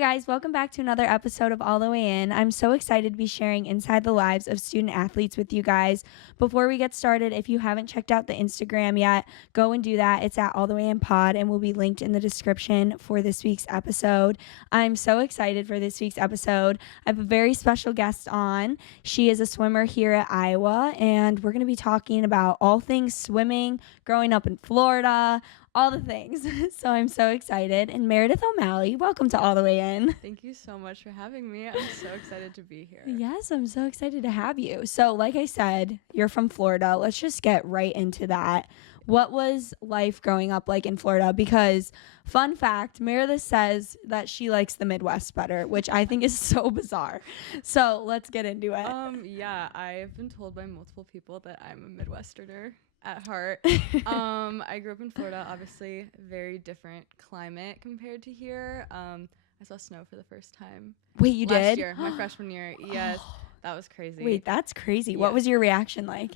guys, welcome back to another episode of All the Way In. I'm so excited to be sharing inside the lives of student athletes with you guys. Before we get started, if you haven't checked out the Instagram yet, go and do that. It's at allthewayinpod and will be linked in the description for this week's episode. I'm so excited for this week's episode. I have a very special guest on. She is a swimmer here at Iowa, and we're going to be talking about all things swimming, growing up in Florida, all the things. So I'm so excited. And Meredith O'Malley, welcome to All the Way In. Thank you so much for having me. I'm so excited to be here. Yes, I'm so excited to have you. So like I said, you're from Florida. Let's just get right into that. What was life growing up like in Florida? Because fun fact, Meredith says that she likes the Midwest better, which I think is so bizarre. So let's get into it. Yeah, I've been told by multiple people that I'm a Midwesterner at heart. I grew up in Florida, obviously very different climate compared to here. I saw snow for the first time. Wait, you last did? year, my freshman year. Yes, that was crazy. Wait, that's crazy. Yeah. What was your reaction like?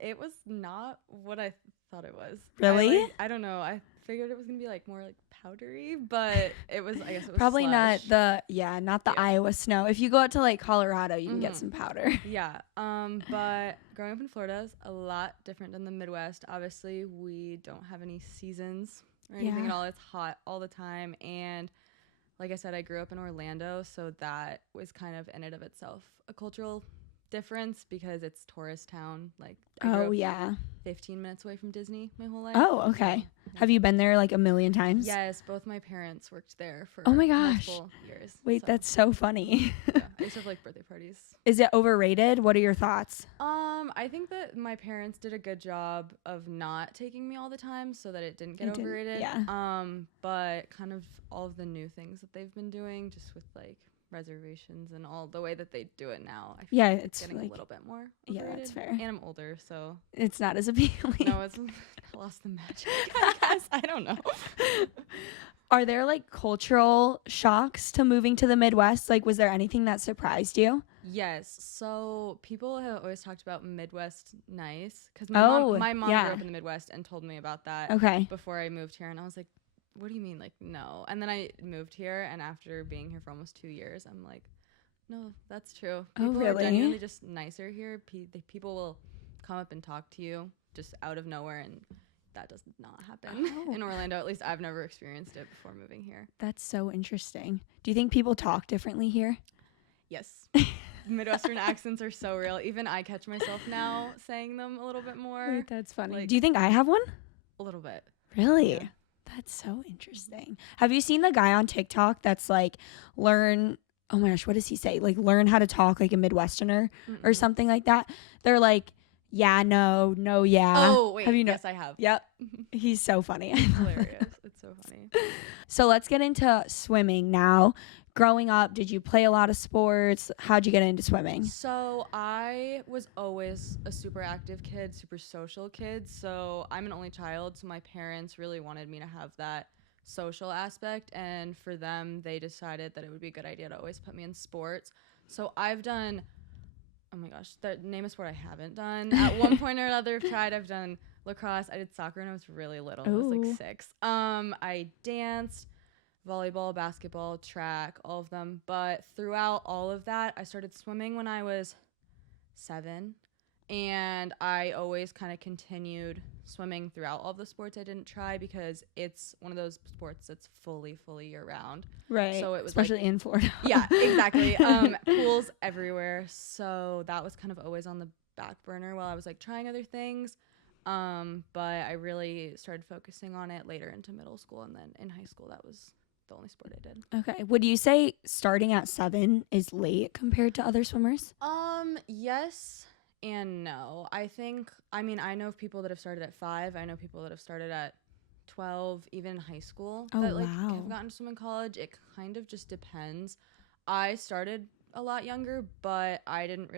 It was not what I thought it was. Really? I don't know. I figured it was gonna be like more like powdery, but it was. I guess it was Probably slush. not the Iowa snow. If you go out to like Colorado, you can get Mhm. some powder. Yeah. But growing up in Florida is a lot different than the Midwest. Obviously, we don't have any seasons or anything Yeah. at all. It's hot all the time. And like I said, I grew up in Orlando, so that was kind of in and of itself a cultural difference because it's tourist town. Like I grew Oh, up yeah. 15 minutes away from Disney my whole life. Oh, okay. Have you been there like a million times? Yes, both my parents worked there for Oh my gosh. multiple years. Wait, so, that's so funny. yeah, I used to have like birthday parties. Is it overrated? What are your thoughts? I think that my parents did a good job of not taking me all the time so that it didn't get It didn't- overrated. yeah. But kind of all of the new things that they've been doing, just with like reservations and all the way that they do it now, I feel Yeah, like it's getting like, a little bit more yeah, overrated. that's fair. And I'm older, so It's not as appealing. no, it's lost the magic. I guess. I don't know. Are there like cultural shocks to moving to the Midwest? Like, was there anything that surprised you? Yes. So people have always talked about Midwest nice because Oh, my mom yeah. grew up in the Midwest and told me about that Okay. before I moved here. And I was like, what do you mean? Like, no. And then I moved here. And after being here for almost 2 years, I'm like, no, that's true. Oh, People really? are genuinely just nicer here. People will come up and talk to you just out of nowhere. And that does not happen Oh. in Orlando. At least I've never experienced it before moving here. That's so interesting. Do you think people talk differently here? Yes. Midwestern accents are so real. Even I catch myself now saying them a little bit more. Wait, that's funny. like- Do you think I have one? A little bit. Really? Yeah. That's so interesting. Have you seen the guy on TikTok that's like, oh my gosh, what does he say? Like, learn how to talk like a Midwesterner or Mm-mm. something like that. They're like, yeah, no, no, yeah. Oh, wait. Have you Yes, I have. Yep. He's so funny. Hilarious. It's so funny. So let's get into swimming now. Growing up, did you play a lot of sports? How'd you get into swimming? So I was always a super active kid, super social kid. So I'm an only child. So my parents really wanted me to have that social aspect. And for them, they decided that it would be a good idea to always put me in sports. So I've done, oh my gosh, name a sport I haven't done. At one point or another, I've done lacrosse. I did soccer when I was really little. I was Ooh. like 6. I danced, volleyball, basketball, track, all of them. But throughout all of that, I started swimming when I was 7. And I always kind of continued swimming throughout all of the sports I didn't try because it's one of those sports that's fully year round. Right. So it was especially in Florida. Yeah, exactly. Pools everywhere. So that was kind of always on the back burner while I was like trying other things. But I really started focusing on it later into middle school, and then in high school that was the only sport I did. Okay. Would you say starting at 7 is late compared to other swimmers? Yes and no. I know of people that have started at 5. I know people that have started at 12, even in high school, Oh, that like wow. have gotten to swim in college. It kind of just depends. I started a lot younger, but I didn't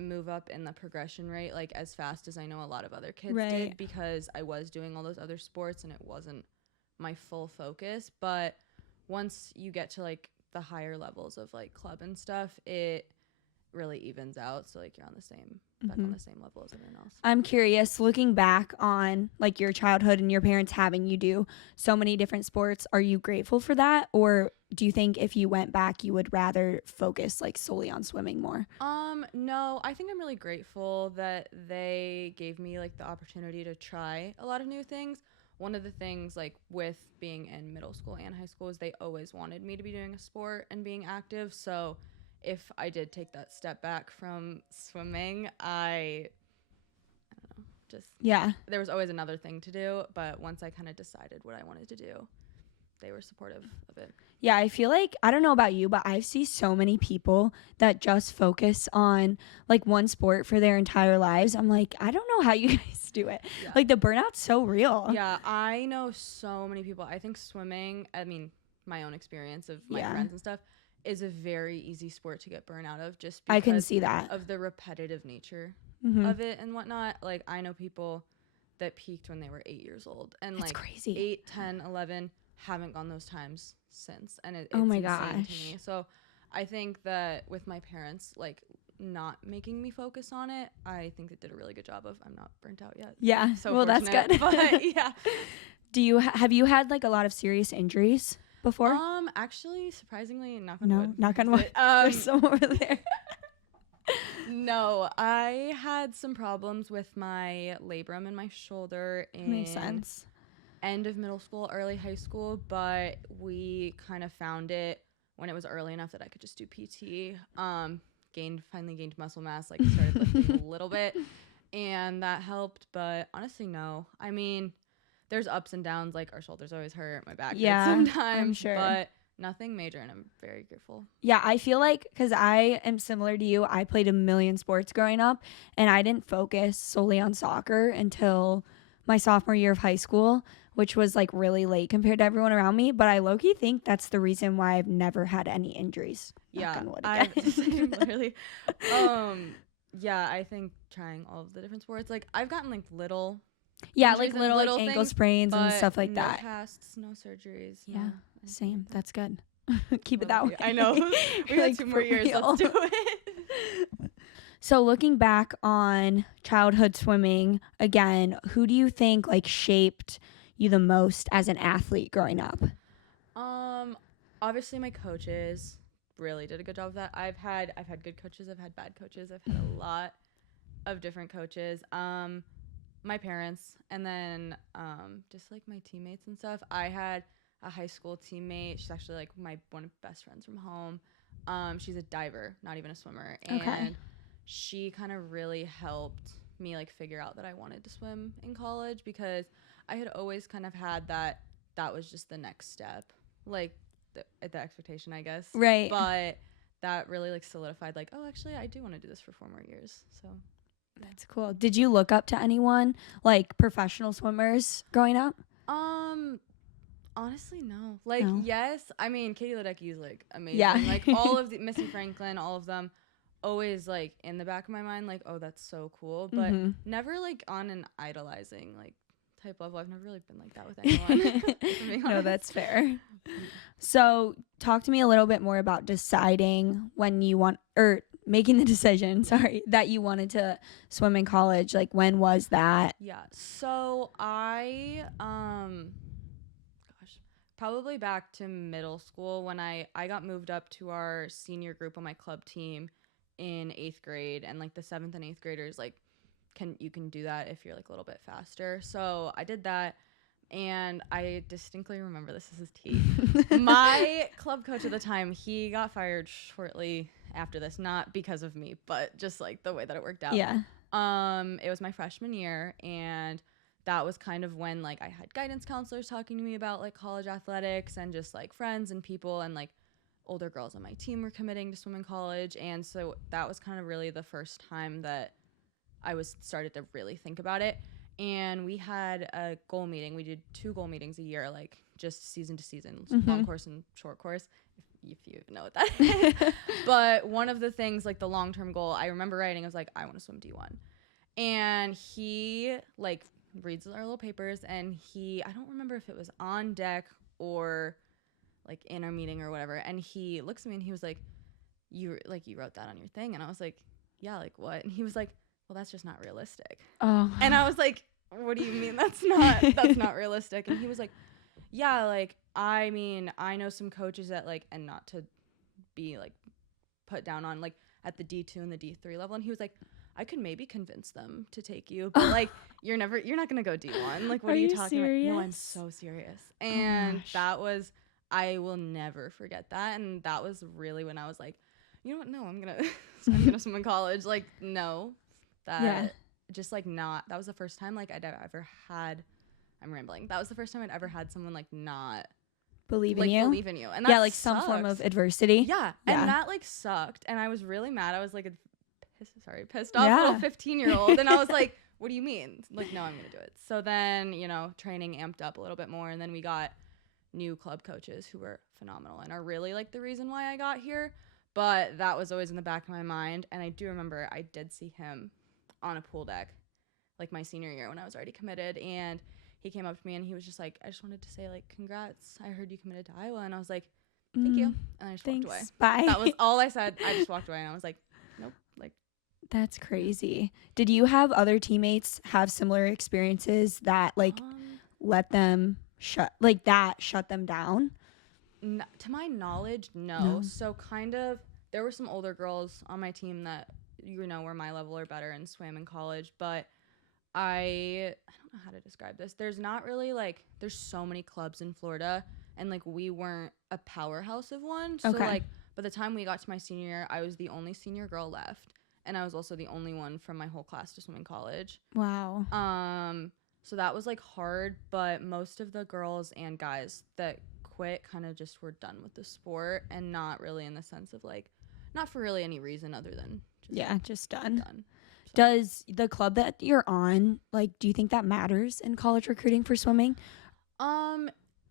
move up in the progression rate like as fast as I know a lot of other kids Right. did because I was doing all those other sports and it wasn't my full focus. But once you get to like the higher levels of like club and stuff, it really evens out. So like you're on the same, back on the same level as everyone else. I'm curious, looking back on like your childhood and your parents having you do so many different sports, are you grateful for that? Or do you think if you went back, you would rather focus like solely on swimming more? No, I think I'm really grateful that they gave me like the opportunity to try a lot of new things. One of the things like with being in middle school and high school is they always wanted me to be doing a sport and being active. So if I did take that step back from swimming, I don't know, just there was always another thing to do. But once I kind of decided what I wanted to do, they were supportive of it. Yeah, I feel like, I don't know about you, but I see so many people that just focus on like one sport for their entire lives. I'm like, I don't know how you guys do it. Yeah. Like the burnout's so real. Yeah, I know so many people. I think swimming, I mean, my own experience of my friends and stuff, is a very easy sport to get burnt out of just because I can see that. Of the repetitive nature of it and whatnot. Like I know people that peaked when they were 8 years old and That's like crazy. 8, 10, 11 haven't gone those times since. And it's oh my insane gosh. to me. So I think that with my parents, like not making me focus on it, I think it did a really good job of I'm not burnt out yet. Yeah. So well, fortunate, that's good. But yeah. Do you have you had like a lot of serious injuries before? Actually, surprisingly, knock on no, wood. knock on wood. There's some over there. No, I had some problems with my labrum in my shoulder in Makes sense. end of middle school, early high school, but we kind of found it when it was early enough that I could just do PT. Finally gained muscle mass, like started lifting a little bit, and that helped. But honestly, no. I mean, there's ups and downs. Like our shoulders always hurt, my back hurts sometimes, I'm sure. but nothing major, and I'm very grateful. Yeah, I feel like because I am similar to you, I played a million sports growing up, and I didn't focus solely on soccer until my sophomore year of high school, which was like really late compared to everyone around me. But I low-key think that's the reason why I've never had any injuries. Yeah, literally. Yeah, I think trying all of the different sports, like I've gotten like little. Yeah, like little like ankle things, sprains and stuff like no that. Casts, no surgeries. Yeah, no same. That's good. Keep it that way. I know. We got 2 more years. Let's do it. So looking back on childhood swimming, again, who do you think like shaped you the most as an athlete growing up? Obviously my coaches really did a good job of that. I've had good coaches, I've had bad coaches, I've had a lot of different coaches. My parents, and then just like my teammates and stuff. I had a high school teammate. She's actually like one of my best friends from home. She's a diver, not even a swimmer. And she kind of really helped me like figure out that I wanted to swim in college because I had always kind of had that was just the next step, like the expectation, I guess. Right. But that really like solidified like, oh, actually I do want to do this for 4 more years. So that's cool. Did you look up to anyone like professional swimmers growing up? Honestly, no. Like, yes. I mean, Katie Ledecky is like amazing. Yeah. Like all of the Missy Franklin, all of them, always like in the back of my mind, like, oh, that's so cool. But never like on an idolizing like type level. I've never really been like that with anyone. No, that's fair. So, talk to me a little bit more about deciding when you want or making the decision, that you wanted to swim in college. Like, when was that? Yeah. So I probably back to middle school when I got moved up to our senior group on my club team in 8th grade, and like the 7th and 8th graders like you can do that if you're like a little bit faster. So I did that, and I distinctly remember this is tea. My club coach at the time, he got fired shortly after this, not because of me, but just like the way that it worked out. Yeah. It was my freshman year, and that was kind of when like I had guidance counselors talking to me about like college athletics and just like friends and people, and like older girls on my team were committing to swim in college. And so that was kind of really the first time that I started to really think about it. And we had a goal meeting. We did 2 goal meetings a year, like just season to season, long course and short course, if you even know what that is. But one of the things, like the long-term goal, I remember writing, I was like, I want to swim D1. And he like reads our little papers, and I don't remember if it was on deck or like in our meeting or whatever, and he looks at me and he was like, you wrote that on your thing. And I was like, yeah, like what? And he was like, well, that's just not realistic. Oh. And I was like, what do you mean that's not realistic? And he was like, yeah, like, I mean, I know some coaches that like, and not to be like put down on like at the D2 and the D3 level. And he was like, I could maybe convince them to take you, but like, you're not going to go D1. Like, what are you talking serious? about? No, I'm so serious. And I will never forget that. And that was really when I was like, you know what? No, I'm going to swim in college. Like, no, just like not, that was the first time like I'd ever had, I'm rambling. That was the first time I'd ever had someone like not believe in you. And that like some form of adversity. Yeah. And that like sucked. And I was really mad. I was like pissed off little 15-year-old. And I was like, what do you mean? Like, no, I'm going to do it. So then, training amped up a little bit more. And then we got new club coaches who were phenomenal and are really like the reason why I got here. But that was always in the back of my mind. And I do remember I did see him on a pool deck like my senior year when I was already committed. And he came up to me and he was just like, I just wanted to say like, congrats. I heard you committed to Iowa. And I was like, thank you. And I just walked away. Bye. That was all I said. I just walked away and I was like, nope. Like, that's crazy. Did you have other teammates have similar experiences that like let them shut them down? To my knowledge, no. So kind of, there were some older girls on my team that, were my level or better and swam in college, but I don't know how to describe this. There's not really like, there's so many clubs in Florida and like we weren't a powerhouse of one. So like by the time we got to my senior year, I was the only senior girl left. And I was also the only one from my whole class to swim in college. Wow. So that was like hard, but most of the girls and guys that quit kind of just were done with the sport and not really in the sense of like, not for really any reason other than just done. So. Does the club that you're on, like, do you think that matters in college recruiting for swimming?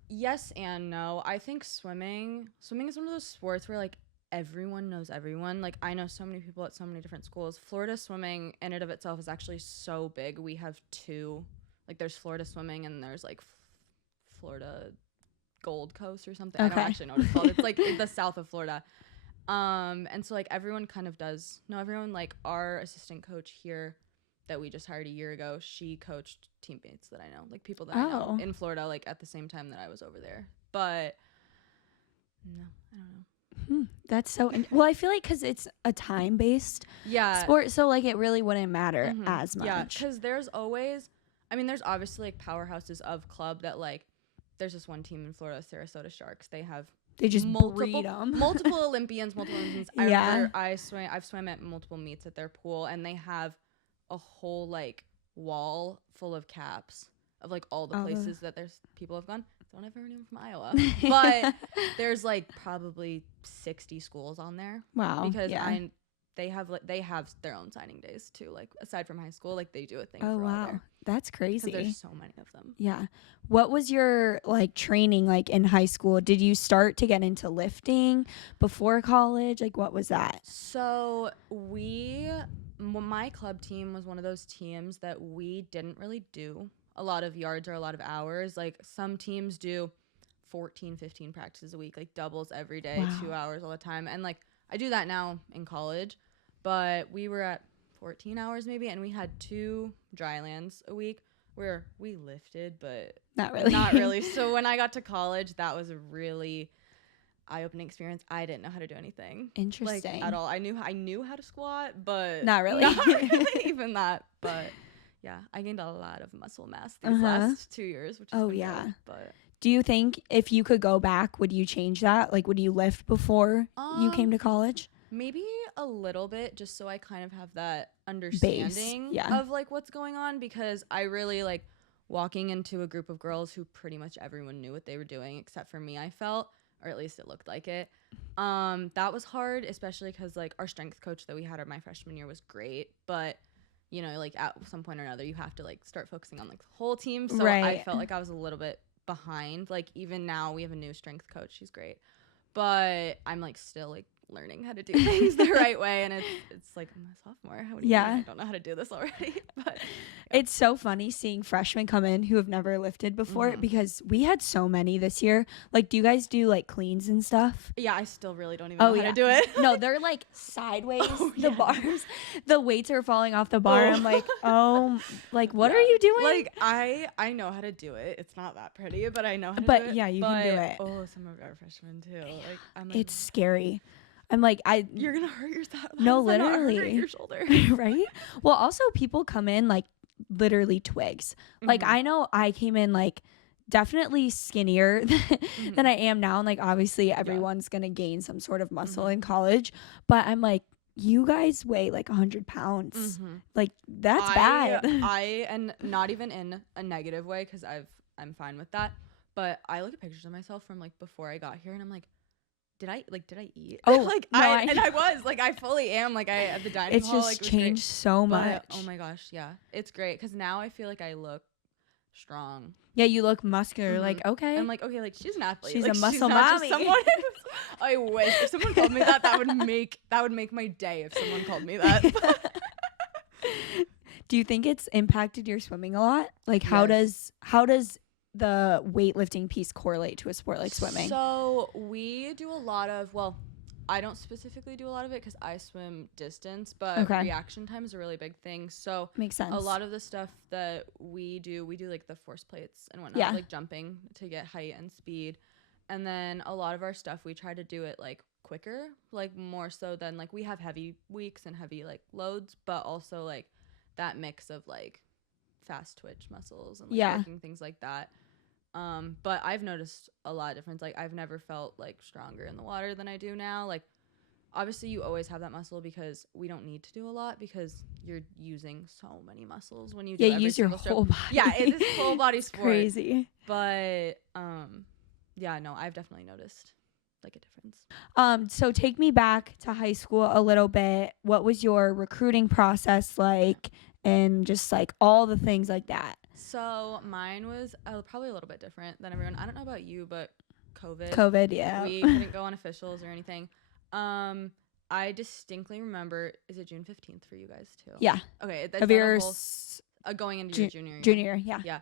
Yes and no. I think swimming is one of those sports where like everyone knows everyone. Like I know so many people at so many different schools. Florida swimming in and of itself is actually so big. We have two, like there's Florida swimming and there's like Florida Gold Coast or something. Okay. I don't actually know what it's called. It's like the south of Florida. And so like everyone kind of does know everyone. Like our assistant coach here that we just hired a year ago, she coached teammates that I know, like people that I know in Florida, like at the same time that I was over there. But no, I don't know. That's so well, I feel like because it's a time-based sport, so like it really wouldn't matter as much. Yeah, because there's obviously like powerhouses of club that like there's this one team in Florida, Sarasota Sharks. They just breed them. multiple Olympians. I remember I've swam at multiple meets at their pool, and they have a whole like wall full of caps of like all the places that there's people have gone. Don't have anyone from Iowa, but there's like probably 60 schools on there. Wow. Because they have their own signing days too. Like aside from high school, like they do a thing. Oh for wow, all there. That's crazy. There's so many of them. Yeah. What was your like training like in high school? Did you start to get into lifting before college? Like what was that? So my club team was one of those teams that we didn't really do a lot of yards or a lot of hours. Like some teams do 14, 15 practices a week, like doubles every day, 2 hours all the time. And like I do that now in college, but we were at 14 hours maybe, and we had 2 dry lands a week where we lifted, but not really. So when I got to college, that was a really eye-opening experience. I didn't know how to do anything. Interesting. Like, at all. I knew how to squat, but not really even that. But yeah, I gained a lot of muscle mass these last 2 years, which is good, but do you think if you could go back, would you change that? Like, would you lift before you came to college? Maybe a little bit, just so I kind of have that understanding of like what's going on, because I really like walking into a group of girls who pretty much everyone knew what they were doing except for me, I felt, or at least it looked like it. That was hard, especially because like our strength coach that we had my freshman year was great, but you know, like at some point or another, you have to like start focusing on like the whole team. So I felt like I was a little bit behind. Like even now we have a new strength coach. She's great. But I'm like still like learning how to do things the right way, and it's like I'm a sophomore. How do you mean I don't know how to do this already? But it's so funny seeing freshmen come in who have never lifted before because we had so many this year. Like, do you guys do like cleans and stuff? Yeah, I still really don't even know how to do it. No, they're like sideways. The bars, the weights are falling off the bar. I'm like, oh, like what are you doing? Like I know how to do it. It's not that pretty, but I know how to do it. But yeah, you can do it. Oh, some of our freshmen too. Like it's scary. I'm like, you're gonna hurt yourself. No, literally. Hurt your shoulder. Right? Well, also people come in like literally twigs. Like I know I came in like definitely skinnier than I am now. And like obviously everyone's gonna gain some sort of muscle in college. But I'm like, you guys weigh like 100 pounds. Like that's bad. And not even in a negative way, because I'm fine with that. But I look at pictures of myself from like before I got here and I'm like, did I eat? Oh, like no, I was like, I fully am like I at the dining it's hall. It's just changed so much. But, oh my gosh, yeah, it's great because now I feel like I look strong. Yeah, you look muscular. Like okay, I'm like okay, like she's an athlete. She's like, a muscle mommy. Someone I wish if someone called me that, that would make my day if someone called me that. Do you think it's impacted your swimming a lot? Like how does the weightlifting piece correlate to a sport like swimming? So we do a lot of, well, I don't specifically do a lot of it because I swim distance, but reaction time is a really big thing. So makes sense. A lot of the stuff that we do like the force plates and whatnot, like jumping to get height and speed. And then a lot of our stuff, we try to do it like quicker, like more so than like we have heavy weeks and heavy like loads, but also like that mix of like fast twitch muscles and like working things like that. But I've noticed a lot of difference. Like I've never felt like stronger in the water than I do now. Like obviously you always have that muscle because we don't need to do a lot because you're using so many muscles when you do every use your whole body. Yeah, it is full body sport. Crazy. But yeah, no, I've definitely noticed like a difference. So take me back to high school a little bit. What was your recruiting process like and just like all the things like that? So mine was probably a little bit different than everyone. I don't know about you, but COVID, yeah. We couldn't go on officials or anything. I distinctly remember, is it June 15th for you guys too? Yeah. Okay. That's of your going into your junior year. Junior, yeah. Yeah.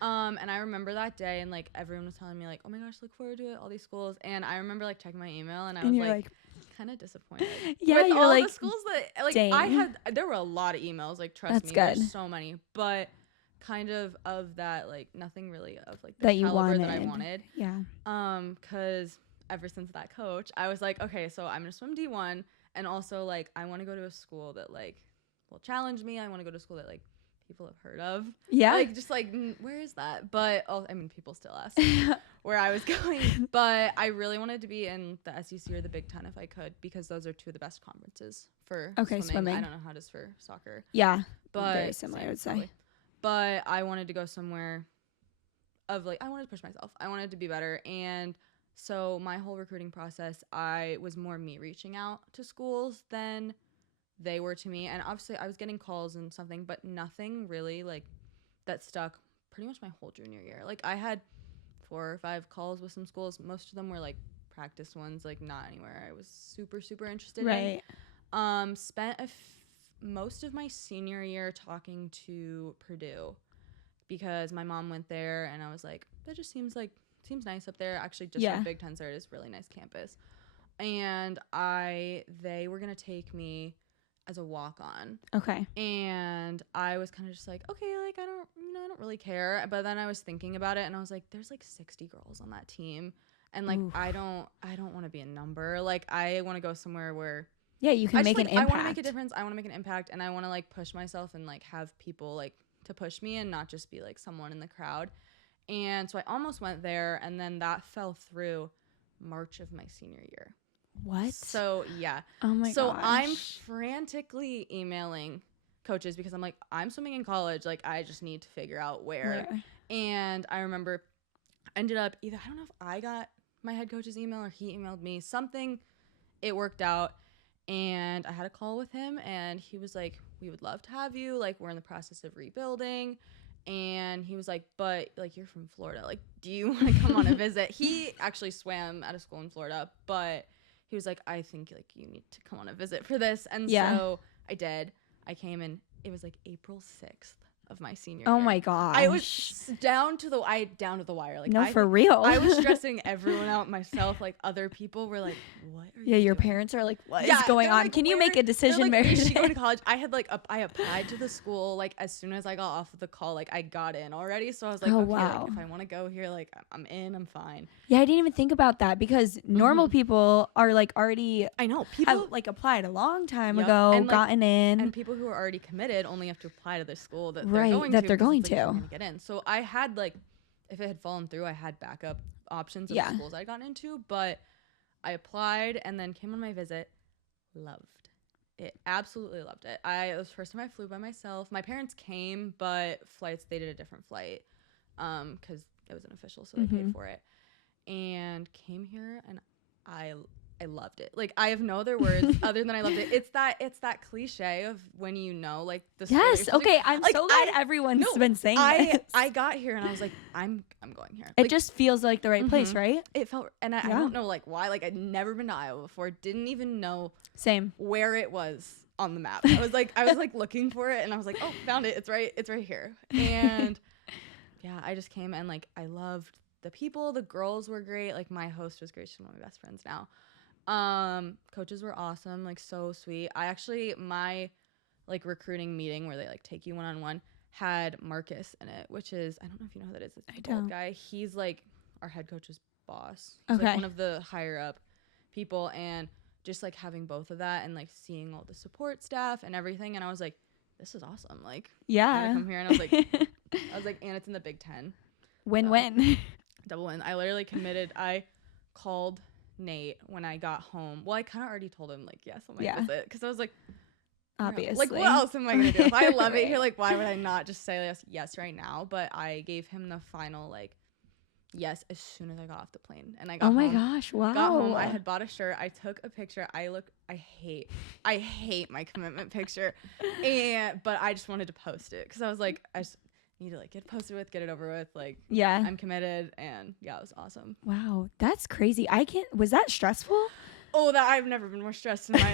And I remember that day and like everyone was telling me like, oh my gosh, look forward to it, all these schools. And I remember like checking my email and I was like kind of disappointed. Yeah, with you're all like, the schools that like dang. there were a lot of emails, like trust me, there's so many, but kind of that like nothing really of like the caliber that I wanted. Yeah. Because ever since that coach, I was like, okay, so I'm gonna swim D1, and also like I want to go to a school that like will challenge me. I want to go to a school that like people have heard of. Yeah. Like just like where is that? But I mean, people still ask where I was going, but I really wanted to be in the SEC or the Big Ten if I could, because those are two of the best conferences for swimming. I don't know how it is for soccer. Yeah. But very similar, I would say. Probably. But I wanted to go somewhere of like, I wanted to push myself. I wanted to be better. And so my whole recruiting process, I was more me reaching out to schools than they were to me. And obviously I was getting calls and something, but nothing really like that stuck pretty much my whole junior year. Like I had 4 or 5 calls with some schools. Most of them were like practice ones, like not anywhere I was super, super interested in. Spent most of my senior year talking to Purdue because my mom went there and I was like, that just seems nice up there. Actually, just like Big Ten Cert is really nice campus. And they were going to take me as a walk-on. Okay. And I was kind of just like, okay, like I don't really care. But then I was thinking about it and I was like, there's like 60 girls on that team. And like, I don't want to be a number. Like I want to go somewhere where you can make an impact. I want to make a difference. I want to make an impact, and I want to like push myself and like have people like to push me and not just be like someone in the crowd. And so I almost went there, and then that fell through March of my senior year. What? So yeah. Oh my gosh. So I'm frantically emailing coaches because I'm like, I'm swimming in college. Like I just need to figure out where. And I remember ended up I don't know if I got my head coach's email or he emailed me something. It worked out. And I had a call with him and he was like, we would love to have you. Like, we're in the process of rebuilding. And he was like, but like, you're from Florida. Like, do you want to come on a visit? He actually swam at a school in Florida, but he was like, I think like you need to come on a visit for this. And Yeah. so I did. I came and it was like April 6th of my senior Oh year. my gosh. I was down to the wire. Like, no, for real. I was stressing everyone out myself. Like, other people were like, what are you your doing? parents are like, what is going on? Like, Can you make a decision, like, is she going Meredith? to college? I had like I applied to the school like as soon as I got off of the call. Like, I got in already, so I was like, Oh, okay, wow. like, if I want to go here, like I'm in, I'm fine. Yeah, I didn't even think about that because normal people are like already I know people have like applied a long time Yep. ago, And, like, gotten in. and people who are already committed only have to apply to the school that Right, they're going that to. they're because going it's, like, to. you're gonna get in. So I had like, if it had fallen through, I had backup options of Yeah. schools I'd gotten into. But I applied and then came on my visit. Loved it. Absolutely loved it. It was the first time I flew by myself. My parents came, but they did a different flight because it was an official, so they paid for it. And came here and I loved it. Like, I have no other words other than I loved it. It's that cliche of when you know, like, the school that Yes. you're supposed to- Okay. I'm like, so glad everyone's been saying this. I got here and I was like, I'm going here. It Like, just feels like the right place, right? it felt, and I don't know like why. Like, I'd never been to Iowa before. Didn't even know Same. where it was on the map. I was like looking for it and I was like, oh, found it. It's right here. And yeah, I just came and like I loved the people. The girls were great. Like, my host was great. She's one of my best friends now. Coaches were awesome, like so sweet. I actually, my like recruiting meeting where they like take you one-on-one had Marcus in it, which is, I don't know if you know who that is. It's the bald guy. He's like our head coach's boss. He's like one of the higher up people, and just like having both of that and like seeing all the support staff and everything, and I was like, this is awesome. Like, I'm gonna come here. And I was like, and it's in the Big Ten. Win-win. Double win. I literally committed. I called Nate when I got home. Well, I kind of already told him like yes on my visit because I was like, Obviously. like, what else am I gonna do? If I love Right. it here, like, why would I not just say yes right now? But I gave him the final like yes as soon as I got off the plane, and I got Oh my home. gosh! Wow. Got home. I had bought a shirt. I took a picture. I hate my commitment picture, but I just wanted to post it because I was like, I just need to like get it posted with, get it over with. Like, Yeah. I'm committed, and yeah, it was awesome. Wow, that's crazy. Was that stressful? Oh, that I've never been more stressed in my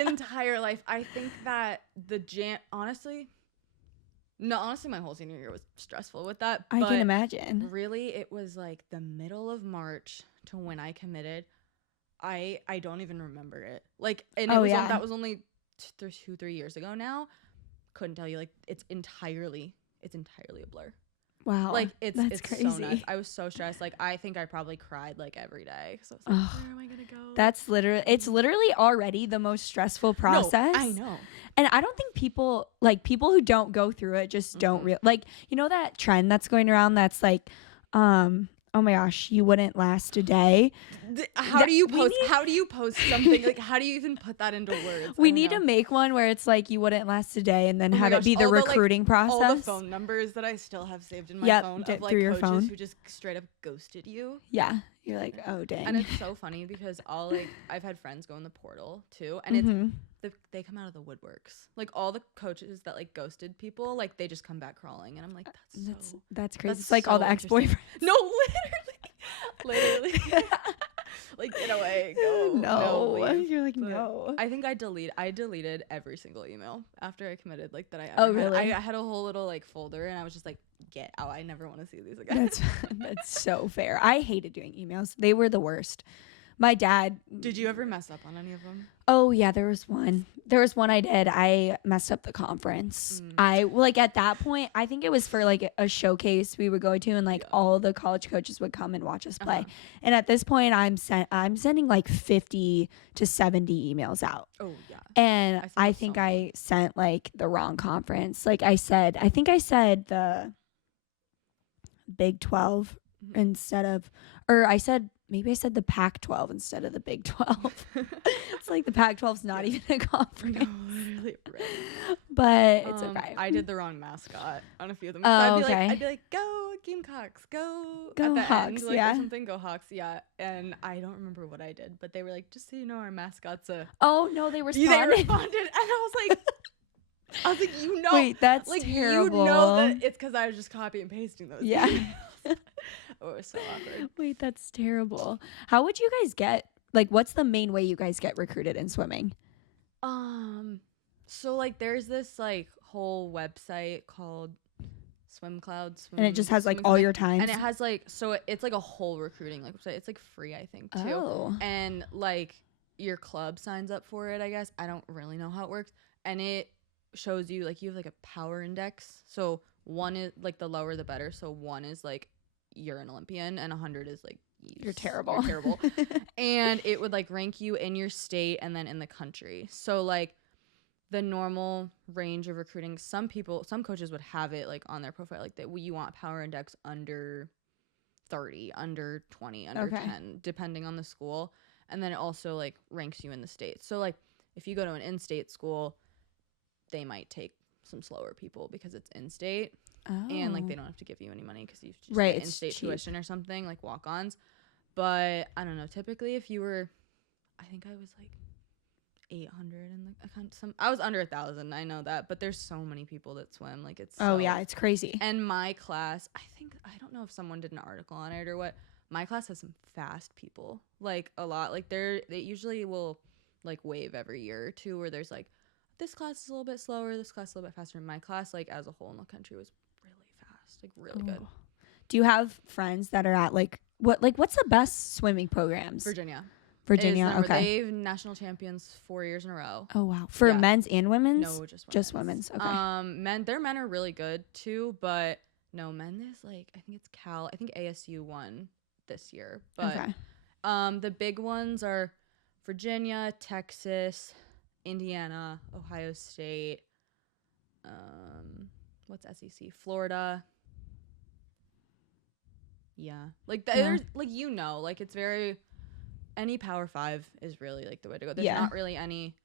entire life. I think that honestly, my whole senior year was stressful with that. I but can imagine. Really, it was like the middle of March to when I committed. I don't even remember it. Like, and that was only 2-3 years ago now. Couldn't tell you. Like, it's entirely a blur. Wow. Like, it's crazy. so nuts. I was so stressed. Like, I think I probably cried like every day. So I was like, where am I gonna go? It's literally already the most stressful process. No, I know. And I don't think people who don't go through it just don't like, you know, that trend that's going around that's like, oh my gosh, you wouldn't last a day. How do you post something? Like, how do you even put that into words? We need to make one where it's like you wouldn't last a day, and then have it be the all recruiting process. All the phone numbers that I still have saved in my phone of like through your coaches phone. who just straight up ghosted you. Yeah, you're like, oh dang. And it's so funny because I've had friends go in the portal too, and they come out of the woodworks. Like, all the coaches that like ghosted people, like they just come back crawling, and I'm like, that's crazy. That's It's like so all the ex-boyfriends. No, literally. Like, get away, go. No, leave. you're like, But no. I think I deleted every single email after I committed, like, that I ever Oh, had. really? I had a whole little like folder, and I was just like, get out. I never want to see these again. That's so fair. I hated doing emails. They were the worst. My dad. Did you ever mess up on any of them? Oh yeah, there was one I did. I messed up the conference. At that point, I think it was for like a showcase we would go to, and like all the college coaches would come and watch us play. And at this point, I'm sending like 50 to 70 emails out. Oh yeah. And I think I sent like the wrong conference. Like I think I said the Big 12 instead of, or maybe I said the Pac-12 instead of the Big 12. It's like the Pac-12's not even a conference. No, literally. Right. But it's okay. I did the wrong mascot on a few of them. Oh, I'd be like, go Gamecocks, go at the Hawks, end, like, yeah. or something, go Hawks, yeah. And I don't remember what I did, but they were like, just so you know, our mascot's a. Oh no, they responded. They responded, and I was like, you know, wait, that's like, terrible. You know that it's because I was just copy and pasting those. Yeah. Oh, it was so awkward. Wait, that's terrible. How would you guys get like, what's the main way you guys get recruited in swimming? So like there's this like whole website called Swim Cloud, And it just has like all something. your times. And it has like, so it's like a whole recruiting like website. It's like free, I think, too. Oh. And like your club signs up for it, I guess. I don't really know how it works. And it shows you like you have like a power index. So 1 is like the lower the better. So 1 is like you're an Olympian and 100 is like You're terrible. You're terrible. And it would like rank you in your state and then in the country. So like the normal range of recruiting, some coaches would have it like on their profile like that you want power index under 30, under 20, under 10, depending on the school. And then it also like ranks you in the state. So like if you go to an in-state school, they might take some slower people because it's in-state. And like they don't have to give you any money because you just get in-state tuition or something, like walk-ons. But I don't know, typically if you were, I think I was like 800 and like I was under 1,000, I know that, but there's so many people that swim, like it's it's crazy. And my class, I don't know if someone did an article on it or what, my class has some fast people, like a lot, like they usually will like wave every year or two where there's like this class is a little bit slower, this class is a little bit faster. My class like as a whole in the country was really fast, like really good. Do you have friends that are at like what's the best swimming programs? Virginia, okay. They've national champions 4 years in a row. Oh wow. For men's and women's? No, just women's. Okay. Men are really good too, but no, men is like I think it's Cal. I think ASU won this year. But the big ones are Virginia, Texas, Indiana, Ohio State. What's SEC? Florida. Yeah. Like there's like like it's very any Power 5 is really like the way to go. There's not really any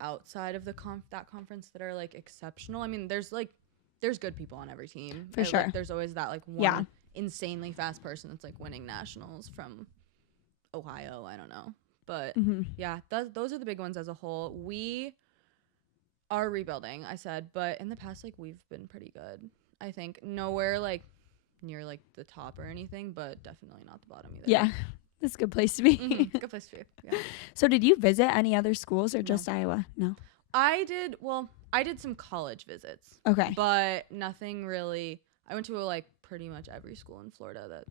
outside of the that conference that are like exceptional. I mean, there's good people on every team. For sure. Like, there's always that like one insanely fast person that's like winning nationals from Ohio. I don't know. But those are the big ones as a whole. We are rebuilding, I said, but in the past, like we've been pretty good. I think nowhere like near like the top or anything, but definitely not the bottom either. Yeah. That's a good place to be. Good place to be. Yeah. So did you visit any other schools or just Iowa? No. I did some college visits. Okay. But nothing really. I went to like pretty much every school in Florida that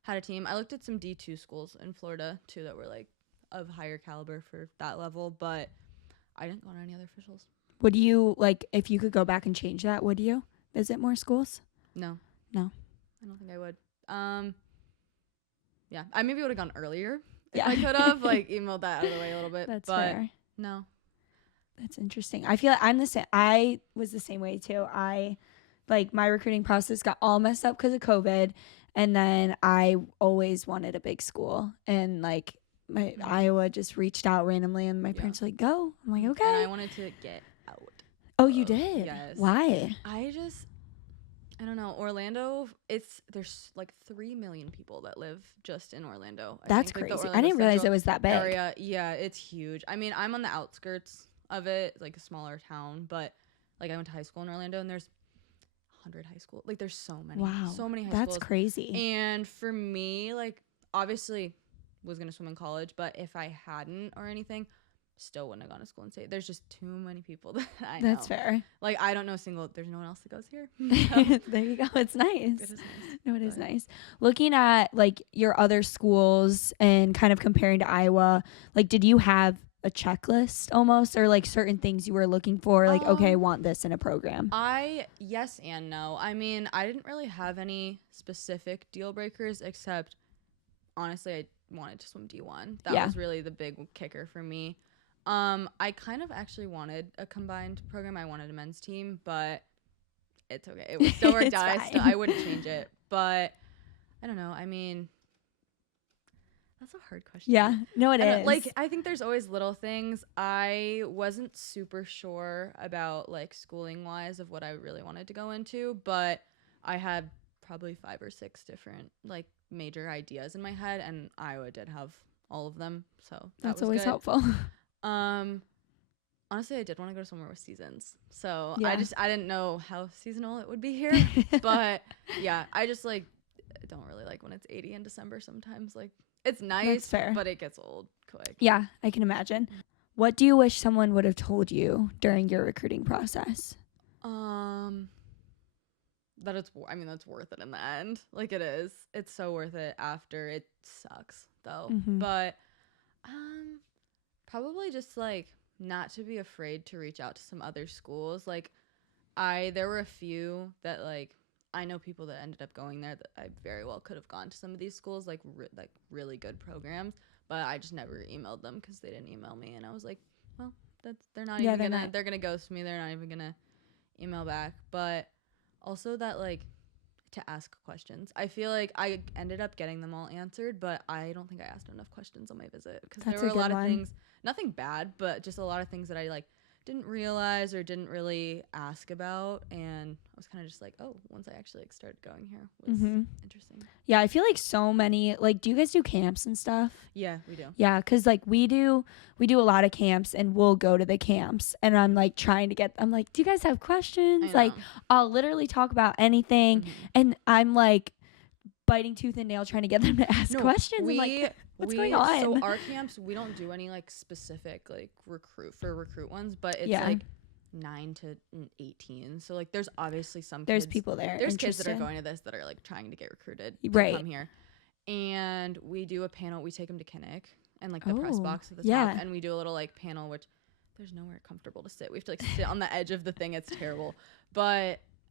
had a team. I looked at some D2 schools in Florida too that were like of higher caliber for that level, but I didn't go to any other officials. Would you like if you could go back and change that, would you visit more schools? No. I don't think I would. Yeah, I maybe would have gone earlier if I could have, like, emailed that out of the way a little bit. That's but fair. No. That's interesting. I feel like I'm the same. I was the same way, too. My recruiting process got all messed up because of COVID, and then I always wanted a big school, and, like, my Iowa just reached out randomly, and my parents were like, go. I'm like, okay. And I wanted to get out. Oh, you did? Yes. Why? I don't know. Orlando, there's like 3 million people that live just in Orlando. That's crazy. I didn't realize it was that big. Area. Yeah, it's huge. I mean, I'm on the outskirts of it, like a smaller town, but like I went to high school in Orlando and there's 100 high school. Like there's so many. Wow. So many high schools. That's crazy. And for me, like obviously was going to swim in college, but if I hadn't or anything, still wouldn't have gone to school in state. There's just too many people that I know. That's fair. Like I don't know there's no one else that goes here. So. There you go. It's nice. It is nice. No, it is nice. Looking at like your other schools and kind of comparing to Iowa, like did you have a checklist almost or like certain things you were looking for? Like, okay, I want this in a program. Yes and no. I mean, I didn't really have any specific deal breakers except honestly I wanted to swim D1. That was really the big kicker for me. I kind of actually wanted a combined program. I wanted a men's team, but it's okay. It was still worked out. I wouldn't change it. But I don't know. I mean, that's a hard question. Yeah. No, it is. Like, I think there's always little things. I wasn't super sure about like schooling wise of what I really wanted to go into, but I had probably 5 or 6 different like major ideas in my head, and Iowa did have all of them. So that's always helpful. Honestly, I did want to go to somewhere with seasons. So I didn't know how seasonal it would be here. But yeah, I just like don't really like when it's 80 in December sometimes. Like it's nice, but it gets old quick. Yeah, I can imagine. What do you wish someone would have told you during your recruiting process? That that's worth it in the end. Like, it is. It's so worth it after. It sucks though. Mm-hmm. But probably just like not to be afraid to reach out to some other schools. Like, there were a few that, like, I know people that ended up going there that I very well could have gone to some of these schools, like really good programs, but I just never emailed them because they didn't email me, and I was like, well, they're gonna ghost me. They're not even gonna email back. But also that, like, to ask questions. I feel like I ended up getting them all answered, but I don't think I asked enough questions on my visit because there were a lot of things, nothing bad, but just a lot of things that I like didn't realize or didn't really ask about, and I was kind of just like, oh, once I actually like started going here was interesting. Yeah, I feel like so many, like, do you guys do camps and stuff? Yeah, we do. Yeah, because like we do a lot of camps, and we'll go to the camps, and I'm like I'm like, do you guys have questions? Like, I'll literally talk about anything, and I'm like biting tooth and nail trying to get them to ask questions. I'm like, what's going on? So our camps, we don't do any like specific like recruit ones, but it's like 9 to 18. So like there's obviously there's people there. There's kids that are going to this that are like trying to get recruited to come here. And we do a panel. We take them to Kinnick and like the press box at the top, and we do a little like panel, which there's nowhere comfortable to sit. We have to like sit on the edge of the thing. It's terrible.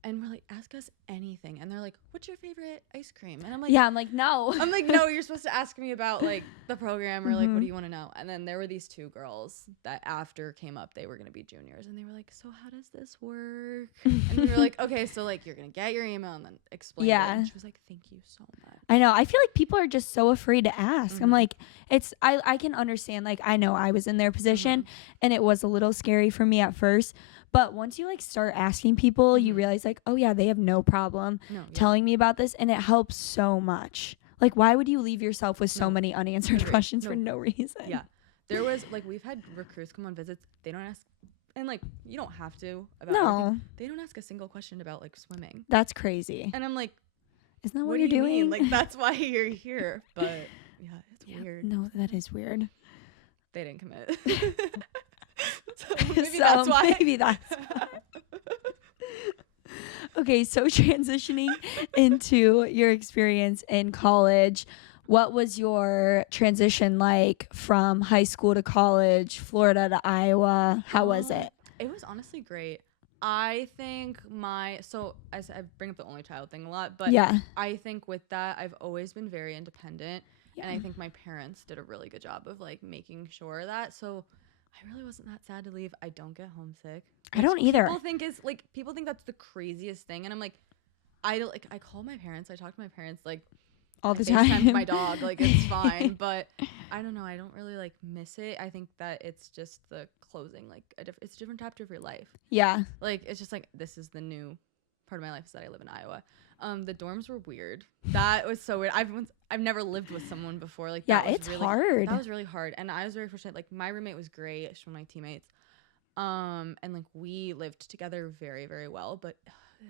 And we're like, ask us anything. And they're like, what's your favorite ice cream? And I'm like, no. I'm like, no, you're supposed to ask me about like the program or like, what do you want to know? And then there were these two girls that after came up, they were going to be juniors. And they were like, so how does this work? And we were like, okay, so like you're going to get your email and then explain it. And she was like, thank you so much. I know. I feel like people are just so afraid to ask. I'm like, I can understand. Like, I know I was in their position and it was a little scary for me at first. But once you like start asking people, you realize like, oh yeah, they have no problem telling me about this, and it helps so much. Like, why would you leave yourself with so many unanswered questions for no reason? Yeah. There was like, we've had recruits come on visits. They don't ask, and like, you don't have to about everything. They don't ask a single question about like swimming. That's crazy. And I'm like, isn't that what you're doing? Mean? Like, that's why you're here. But yeah, it's weird. No, that is weird. They didn't commit. So that's why. Okay, so transitioning into your experience in college, what was your transition like from high school to college, Florida to Iowa? How was it? It was honestly great. I think I bring up the only child thing a lot, but I think with that, I've always been very independent, and I think my parents did a really good job of like making sure that. So I really wasn't that sad to leave. I don't get homesick. I don't either. People think that's the craziest thing, and I'm like, I call my parents. I talk to my parents like all the time. FaceTime my dog, like it's fine. But I don't know. I don't really like miss it. I think that it's just the closing, like it's a different chapter of your life. Yeah. Like it's just like this is the new part of my life is that I live in Iowa. The dorms were weird. That was so weird. I've never lived with someone before. Like it's hard. That was really hard. And I was very fortunate. Like my roommate was great. She's one of my teammates. And like we lived together very, very well. But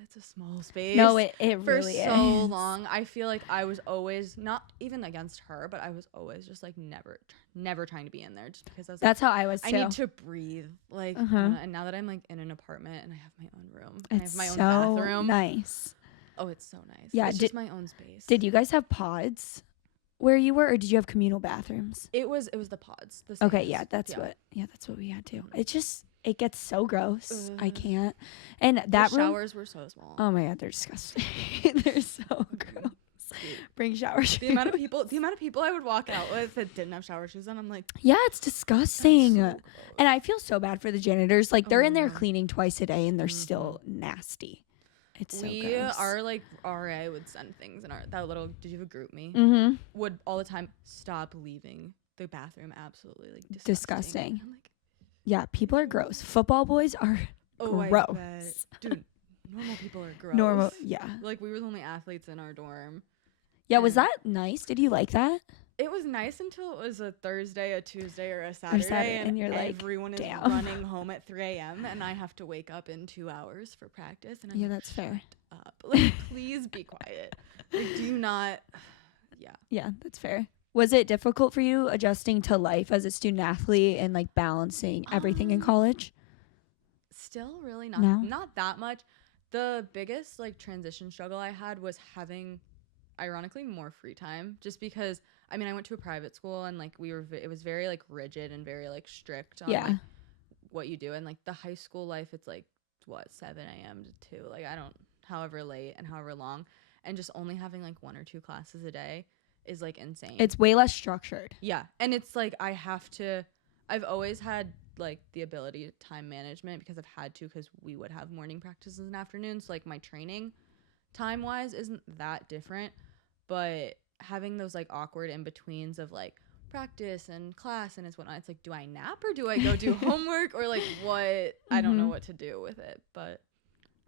it's a small space. No, it really is. For so long. I feel like I was always not even against her, but I was always just like never trying to be in there just because I was. That's how I was too. I need to breathe. Like, and now that I'm like in an apartment and I have my own room, and I have my own bathroom. Nice. Oh, it's so nice. Yeah, it's just my own space. Did you guys have pods where you were, or did you have communal bathrooms? It was the pods. Okay, that's what we had too. It gets so gross. I can't. And that the showers were so small. Oh my god, they're disgusting. They're so gross. Bring shower shoes. The amount of people I would walk out with that didn't have shower shoes on, I'm like, yeah, it's disgusting. So and I feel so bad for the janitors. Like they're in there cleaning twice a day and they're still nasty. It's so gross. Our like RA would send things in that little, did you have a group me? Would all the time stop leaving the bathroom absolutely like disgusting. I'm like, yeah, people are gross. Football boys are gross. I bet. Dude, normal people are gross. Yeah. Like we were the only athletes in our dorm. Yeah, was that nice? Did you like that? It was nice until it was a Thursday, a Tuesday, or a Saturday, and you're like, everyone is running home at 3 a.m. and I have to wake up in 2 hours for practice. And I'm that's fair. Up. Like, please be quiet. Like, do not. Yeah. Yeah, that's fair. Was it difficult for you adjusting to life as a student athlete and like balancing everything in college? Still really No? not that much. The biggest like transition struggle I had was having ironically more free time, just because I mean I went to a private school and like it was very like rigid and very like strict on like what you do, and like the high school life it's like what 7 a.m. to 2, like I don't, however late and however long, and just only having like 1 or 2 classes a day is like insane. It's way less structured. Yeah, and it's like I've always had like the ability to time management because I've had to, because we would have morning practices and afternoons, like my training time wise isn't that different, but having those like awkward in betweens of like practice and class and whatnot, it's like, do I nap or do I go do homework or like what? I don't know what to do with it, but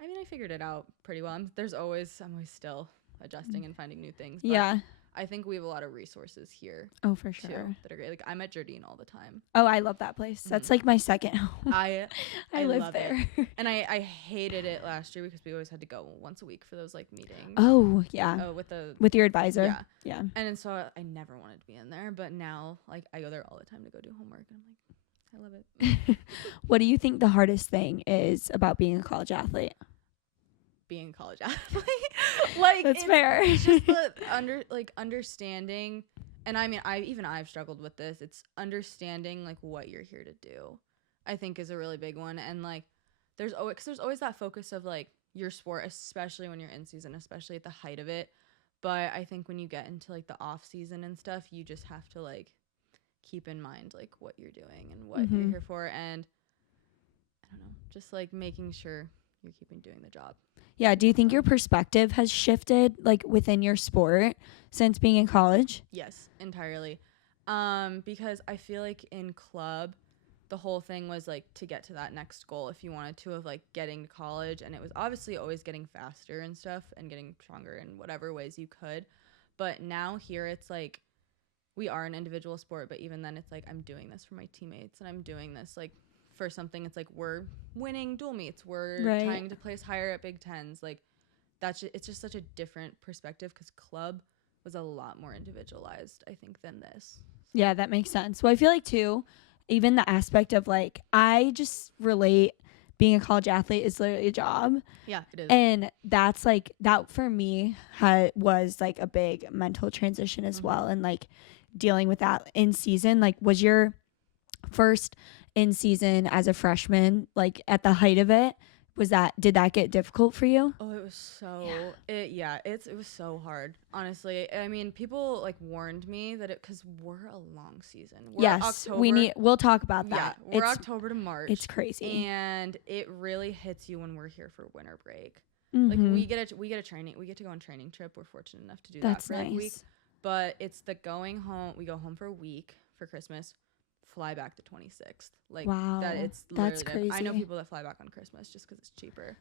I mean I figured it out pretty well. I'm always still adjusting and finding new things, but Yeah. I think we have a lot of resources here. Oh, for sure. Too, that are great. Like I'm at Jardine all the time. Oh, I love that place. That's like my second home. I live there. And I hated it last year because we always had to go once a week for those like meetings. Oh, yeah. Oh, with your advisor. Yeah. Yeah. And so I never wanted to be in there, but now like I go there all the time to go do homework, and I'm like, I love it. What do you think the hardest thing is about being a college athlete? Being a college athlete. Like that's fair. It's just the understanding, and I mean I've struggled with this. It's understanding like what you're here to do, I think is a really big one. And like there's always that focus of like your sport, especially when you're in season, especially at the height of it. But I think when you get into like the off season and stuff, you just have to like keep in mind like what you're doing and what you're here for, and I don't know, just like making sure you're keeping doing the job. Yeah. Do you think your perspective has shifted like within your sport since being in college? Yes, entirely. Because I feel like in club, the whole thing was like to get to that next goal if you wanted to, of like getting to college, and it was obviously always getting faster and stuff and getting stronger in whatever ways you could. But now here it's like we are an individual sport, but even then it's like I'm doing this for my teammates, and I'm doing this like for something. It's like we're winning dual meets, we're trying to place higher at Big Tens. Like it's just such a different perspective, because club was a lot more individualized, I think, than this. Yeah, that makes sense. Well, I feel like too, even the aspect of like, I just relate being a college athlete is literally a job. Yeah, it is. And that's like, that for me was like a big mental transition as well. And like dealing with that in season, like was your first in season as a freshman, like at the height of it, did that get difficult for you? Oh, it was so it was so hard, honestly. I mean, people like warned me that because we're a long season. Yes, we'll talk about that. Yeah, we're October to March. It's crazy, and it really hits you when we're here for winter break. Like we get to go on training trip. We're fortunate enough to do that for like a week. But it's the going home. We go home for a week for Christmas, fly back the 26th. Like wow, that's crazy. I know people that fly back on Christmas just because it's cheaper.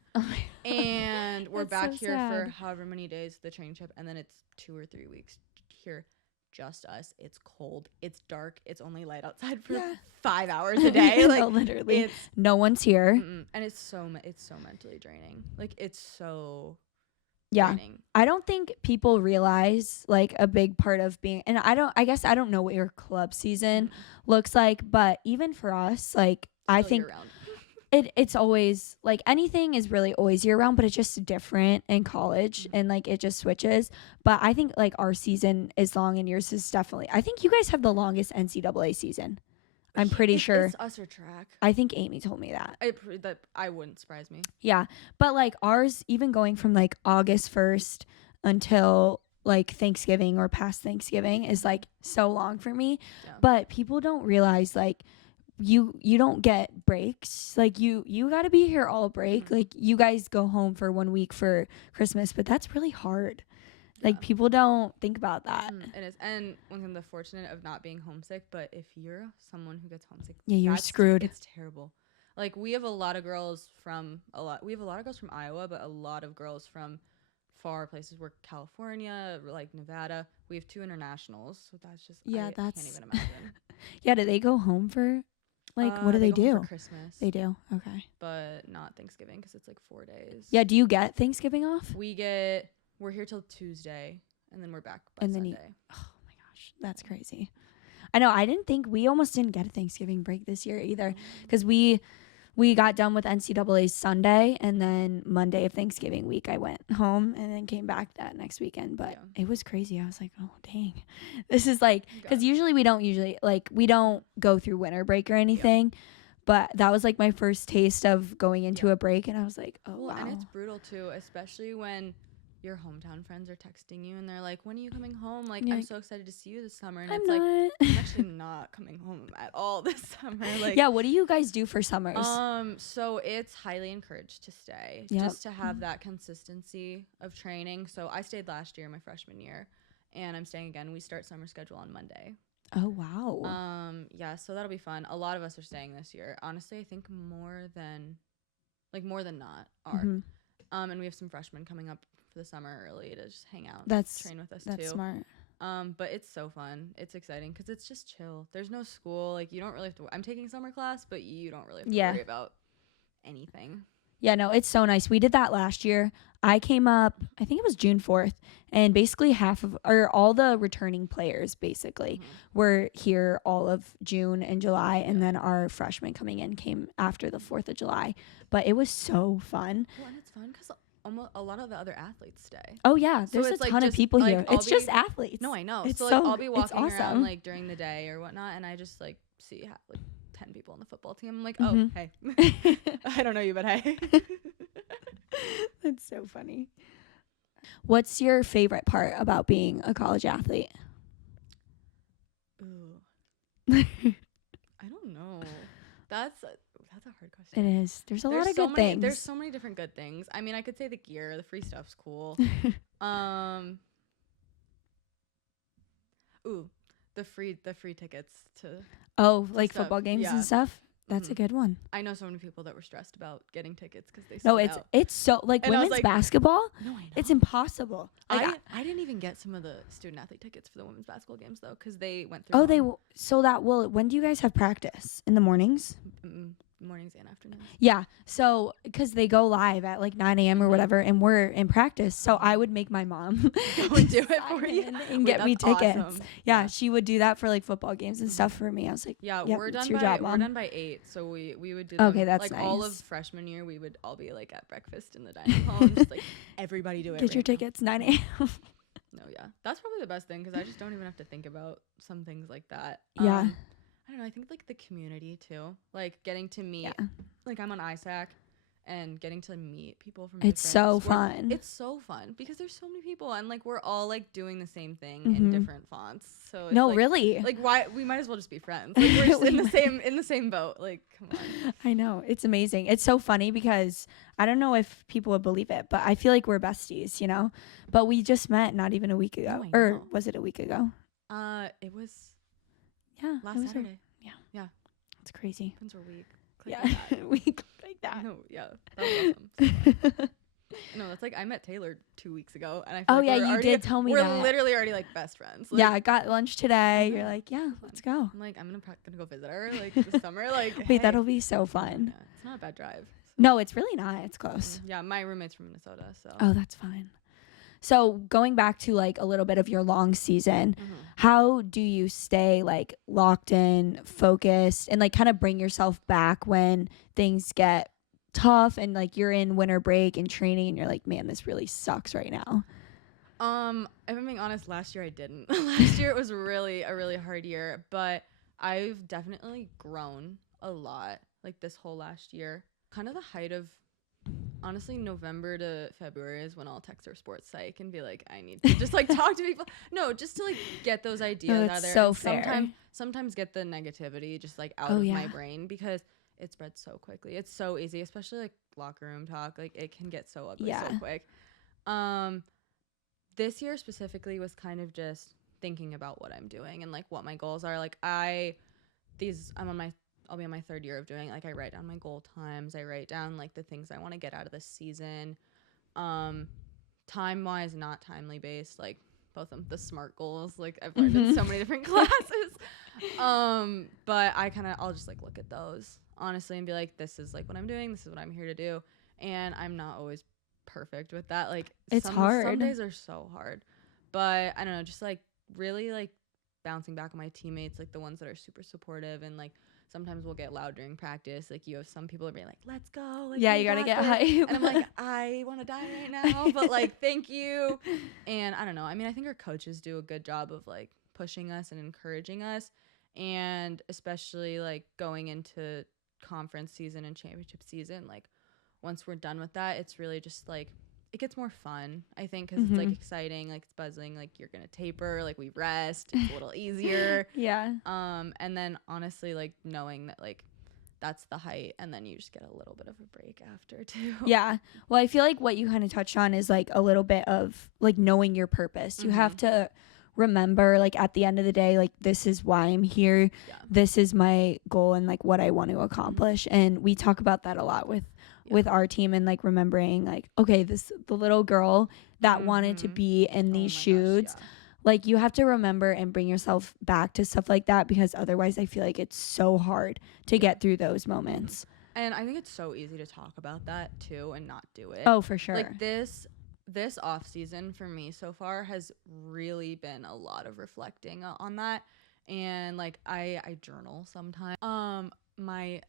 And we're back here for however many days, the training trip, and then it's 2 or 3 weeks here, just us. It's cold, it's dark, it's only light outside for 5 hours a day. Like literally, no one's here, and it's so mentally draining. Like it's so. Yeah. I don't think people realize like a big part of being, and I guess I don't know what your club season looks like, but even for us, like I think it's always like anything is really always year round, but it's just different in college and like it just switches. But I think like our season is long and yours is definitely, I think you guys have the longest NCAA season. I'm pretty sure. It's us or track. I think Amy told me that. That I wouldn't surprise me. Yeah. But like ours, even going from like August 1st until like Thanksgiving or past Thanksgiving is like so long for me. Yeah. But people don't realize like you don't get breaks. Like you got to be here all break. Like you guys go home for 1 week for Christmas, but that's really hard. Like people don't think about that. It is, and I'm the fortunate of not being homesick. But if you're someone who gets homesick, you're screwed. It's terrible. Like we have a lot of girls from Iowa, but a lot of girls from far places. We're California, like Nevada. We have 2 internationals, so that's just I can't even imagine. Yeah, do they go home for like what do they do? For Christmas. They do. Okay, but not Thanksgiving because it's like 4 days. Yeah, do you get Thanksgiving off? We're here till Tuesday, and then we're back by Sunday. Oh my gosh, gosh, that's crazy. I know. We almost didn't get a Thanksgiving break this year either, because we got done with NCAA Sunday, and then Monday of Thanksgiving week I went home and then came back that next weekend. But it was crazy. I was like, oh dang, this is like, because usually we don't go through winter break or anything. But that was like my first taste of going into a break, and I was like, oh wow. And it's brutal too, especially when your hometown friends are texting you and they're like, when are you coming home? Like, I'm so excited to see you this summer. And it's like, I'm actually not coming home at all this summer. Like, yeah, what do you guys do for summers? So it's highly encouraged to stay, just to have that consistency of training. So I stayed last year, my freshman year, and I'm staying again. We start summer schedule on Monday. Oh wow. Yeah, so that'll be fun. A lot of us are staying this year. Honestly, I think more than not are. And we have some freshmen coming up for the summer early to just hang out, train with us too. That's smart. But it's so fun. It's exciting because it's just chill. There's no school. Like, you don't really have to. I'm taking summer class, but you don't really have to worry about anything. Yeah, no, it's so nice. We did that last year. I came up, I think it was June 4th, and basically all the returning players basically were here all of June and July, and then our freshmen coming in came after the 4th of July. But it was so fun. Well, and it's fun because almost a lot of the other athletes stay. Oh yeah, there's a ton of people here. It's just athletes. No, I know. It's so like, I'll be walking around like during the day or whatnot, and I just like see like 10 people on the football team. I'm like, oh hey, I don't know you, but hey. That's so funny. What's your favorite part about being a college athlete? Ooh. I don't know. That's a hard question. It is. There's a lot of good things. There's so many different good things. I mean, I could say the gear, the free stuff's cool. Ooh, the free tickets to like stuff. Football games and stuff. That's a good one. I know so many people that were stressed about getting tickets because they it's so like and women's basketball. No, I know. It's impossible. Like, I didn't even get some of the student athlete tickets for the women's basketball games though, because they went through. When do you guys have practice? In the mornings? Mornings and afternoons. Yeah. So, because they go live at like 9 a.m. or whatever, and we're in practice. So I would make my mom go and do it for you and get me tickets. Awesome. Yeah, she would do that for like football games and stuff for me. I was like, we're done by 8. So we would do that's like nice. All of freshman year. We would all be like at breakfast in the dining hall, and just like everybody do it. Get your tickets 9 a.m. No, yeah, that's probably the best thing because I just don't even have to think about some things like that. Yeah. I don't know. I think like the community too, like getting to meet. Like I'm on ISAC, and getting to meet people from. It's so fun. It's so fun because there's so many people, and like we're all like doing the same thing in different fonts. So it's, really, like why we might as well just be friends. Like we're just in the same boat. Like come on. I know, it's amazing. It's so funny because I don't know if people would believe it, but I feel like we're besties, you know. But we just met not even a week ago, or was it a week ago? It was. Yeah, last Saturday. Yeah. It's crazy. Friends were weak. Week like that. No, yeah, that was awesome. No, that's like I met Taylor 2 weeks ago, and I feel you did tell me we're that. literally already like best friends. Like, I got lunch today. You're like, let's go. I'm like, I'm gonna go visit her like this summer. Like, wait, that'll be so fun. Yeah, it's not a bad drive. No, it's really not. It's close. Yeah, my roommate's from Minnesota, so. Oh, that's fine. So going back to like a little bit of your long season, how do you stay like locked in, focused, and like kind of bring yourself back when things get tough and like you're in winter break and training and you're like, man, this really sucks right now? If I'm being honest, last year I didn't. Last year it was really a really hard year, but I've definitely grown a lot like this whole last year. Kind of the height of honestly, November to February is when I'll text our sports psych and be like, I need to just like talk to people. No, just to like get those ideas out there. So fair. Sometimes get the negativity just like out of my brain because it spreads so quickly. It's so easy, especially like locker room talk. Like it can get so ugly so quick. This year specifically was kind of just thinking about what I'm doing and like what my goals are. Like I'll be on my 3rd year of doing it. Like I write down my goal times. I write down like the things I want to get out of this season. Time wise, not timely based. Like both of them, the SMART goals. Like I've learned in so many different classes. But I'll just like look at those honestly and be like, this is like what I'm doing. This is what I'm here to do. And I'm not always perfect with that. Like it's hard. Some days are so hard. But I don't know, just like really like bouncing back on my teammates, like the ones that are super supportive, and like sometimes we'll get loud during practice. Like you have some people that be like, let's go. Like, Yeah, you gotta get hype. And I'm like, I want to die right now, but like, thank you. And I don't know. I mean, I think our coaches do a good job of like pushing us and encouraging us. And especially like going into conference season and championship season, like once we're done with that, it's really just like, it gets more fun, I think, because it's like exciting, like it's buzzing, like you're gonna taper, like we rest, it's a little easier. Yeah. And then honestly, like knowing that like that's the height, and then you just get a little bit of a break after too. Yeah. Well, I feel like what you kind of touched on is like a little bit of like knowing your purpose. You have to remember, like at the end of the day, like this is why I'm here. Yeah. This is my goal and like what I want to accomplish. And we talk about that a lot with our team, and like remembering like, okay, the little girl that wanted to be in these shoes. Gosh, yeah. Like you have to remember and bring yourself back to stuff like that, because otherwise I feel like it's so hard to get through those moments. And I think it's so easy to talk about that too and not do it. Oh, for sure. Like this off season for me so far has really been a lot of reflecting on that. And like I journal sometimes.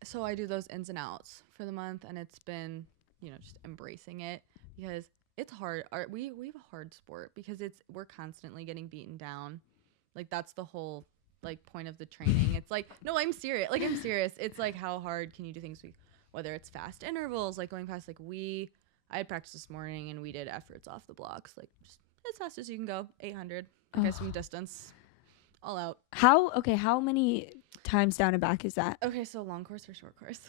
So I do those ins and outs for the month, and it's been, you know, just embracing it, because it's hard. We have a hard sport because we're constantly getting beaten down. Like that's the whole like point of the training. It's like, no, I'm serious. Like I'm serious. It's like, how hard can you do things? Whether it's fast intervals, like going fast, like I had practice this morning and we did efforts off the blocks, like just as fast as you can go, 800. Okay, some distance, all out. How many times down and back is that? Okay, so long course or short course?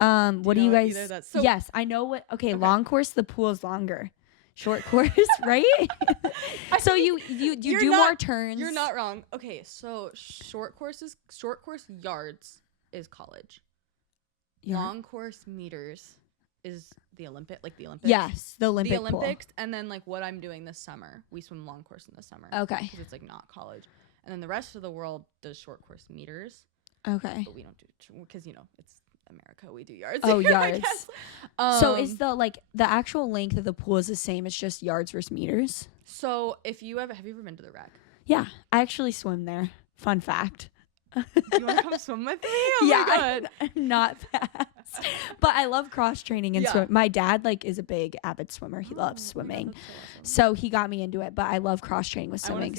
What do you guys? Yes, I know what. Okay, long course, the pool is longer. Short course, right? So you do more turns. You're not wrong. Okay, so short course yards is college. Yeah. Long course meters is the Olympics. Yes, the Olympics. Pool. And then like what I'm doing this summer, we swim long course in the summer. Okay. Because it's like not college. And then the rest of the world does short course meters. Okay. But we don't do, because you know it's America, we do yards. Oh, yards. So is the actual length of the pool is the same? It's just yards versus meters. So if you have you ever been to the rec? Yeah, I actually swim there. Fun fact. You want to come swim with me? Oh yeah, my God. I'm not fast, but I love cross training and swim. My dad is a big avid swimmer. He loves swimming, so he got me into it. But I love cross training with swimming.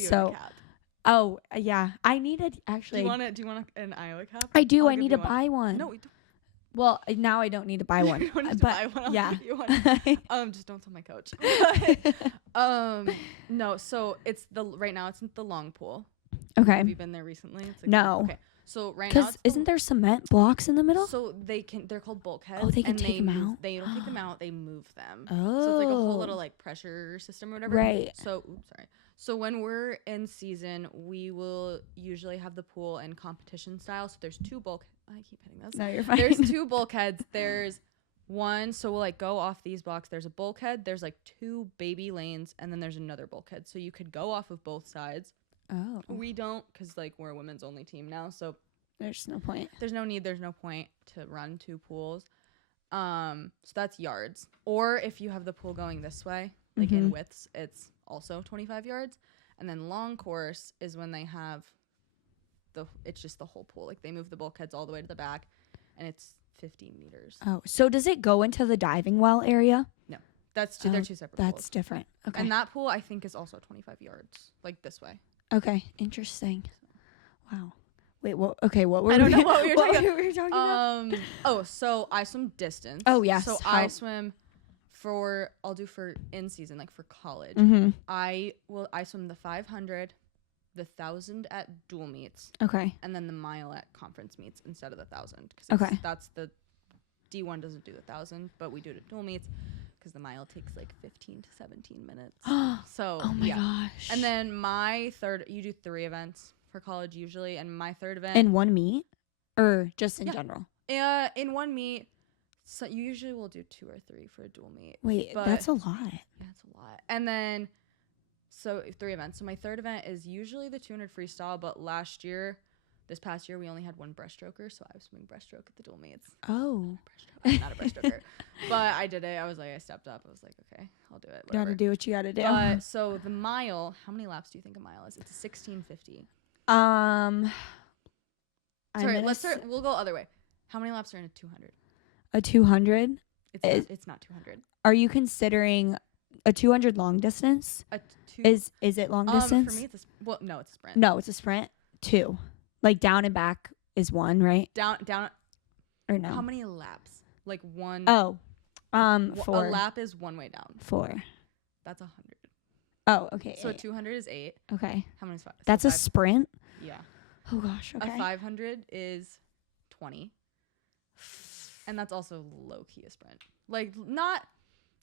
Oh yeah, I needed actually. Do you want an Iowa cap? I do. I need to buy one. No, we don't. Well, now I don't need to buy one. You don't need to buy one. I'll give you one. Just don't tell my coach. No. So right now it's the long pool. Okay. Have you been there recently? It's like, no. Okay. So right now, isn't there cement blocks in the middle? So they're called bulkheads. Oh, they can take them out. They don't take them out. They move them. Oh. So it's like a whole little like pressure system or whatever. Right. So So when we're in season, we will usually have the pool in competition style. So there's two I keep hitting this. No, you're fine. There's two bulkheads. There's one, so we'll like go off these blocks. There's a bulkhead. There's like two baby lanes, and then there's another bulkhead. So you could go off of both sides. Oh. We don't, because like we're a women's only team now. So there's no point. There's no point to run two pools. So that's yards. Or if you have the pool going this way, like in widths, it's also 25 yards. And then long course is when they have it's just the whole pool. Like they move the bulkheads all the way to the back, and it's 15 meters. Oh, so does it go into the diving well area? No, they're two separate pools. That's different. Okay. And that pool I think is also 25 yards, like this way. Okay, interesting. Wow. Wait, what? Okay, what were I don't know what we were talking about. Oh, so I swim distance. Oh yes. So I swim I'll do for in season, like for college. I swim the 500, the 1,000 at dual meets. Okay. And then the mile at conference meets instead of the 1,000. Okay. That's the D1 doesn't do the 1,000, but we do it at dual meets because the mile takes like 15 to 17 minutes. So oh my gosh. And then you do 3 events for college usually, and my third event in one meet, or just in general? In one meet. So you usually will do 2 or 3 for a dual meet. Wait, that's a lot. Yeah, it's a lot. And then, so 3 events. So my third event is usually the 200 freestyle, but this past year, we only had 1 breaststroker, so I was swimming breaststroke at the dual meets. Oh. I'm not a breaststroker. But I did it. I stepped up. I was like, okay, I'll do it. Whatever. Gotta do what you gotta do. But so the mile, how many laps do you think a mile is? It's a 1650. I'm Sorry, gonna let's start. We'll go other way. How many laps are in a 200? a 200. It's not 200. Are you considering a 200 long distance? Is it long distance? For me, no, it's a sprint. No, it's a sprint. 2. Like down and back is 1, right? Down. Or no? How many laps? Like 1. Oh, 4. A lap is one way down. 4. That's 100. Oh, okay. So 8. 200 is 8. Okay. How many is 5? That's a sprint? Yeah. Oh gosh, okay. A 500 is 20. And that's also low key a sprint. Like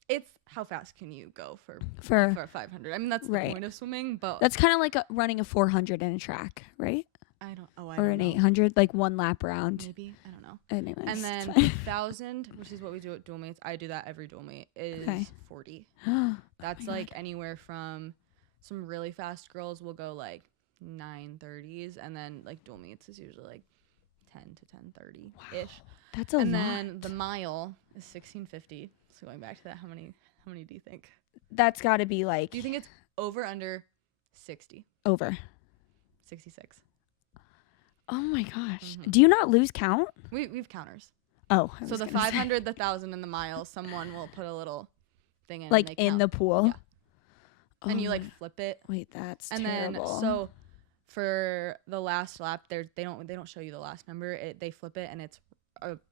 it's how fast can you go for a 500? I mean, that's the point of swimming, but that's kind of like running a 400 in a track, right? I don't know. Or an 800, like 1 lap round. Maybe, I don't know. Anyways, and then 1,000, which is what we do at dual meets. I do that every dual meet. Is 40. That's like anywhere from some really fast girls will go like 9:30s, and then like dual meets is usually like 10 to 10:30 ish. That's a lot. And then the mile is 1650. So going back to that, how many do you think? That's got to be like. Do you think it's over under 60? Over. 66. Oh my gosh. Do you not lose count? We've counters. Oh. So the 500, the 1,000, and the mile, someone will put a little thing in. Like in the pool? Yeah. Oh, and you like flip it. Wait, that's and terrible. Then so for the last lap, they don't show you the last number. They flip it, and it's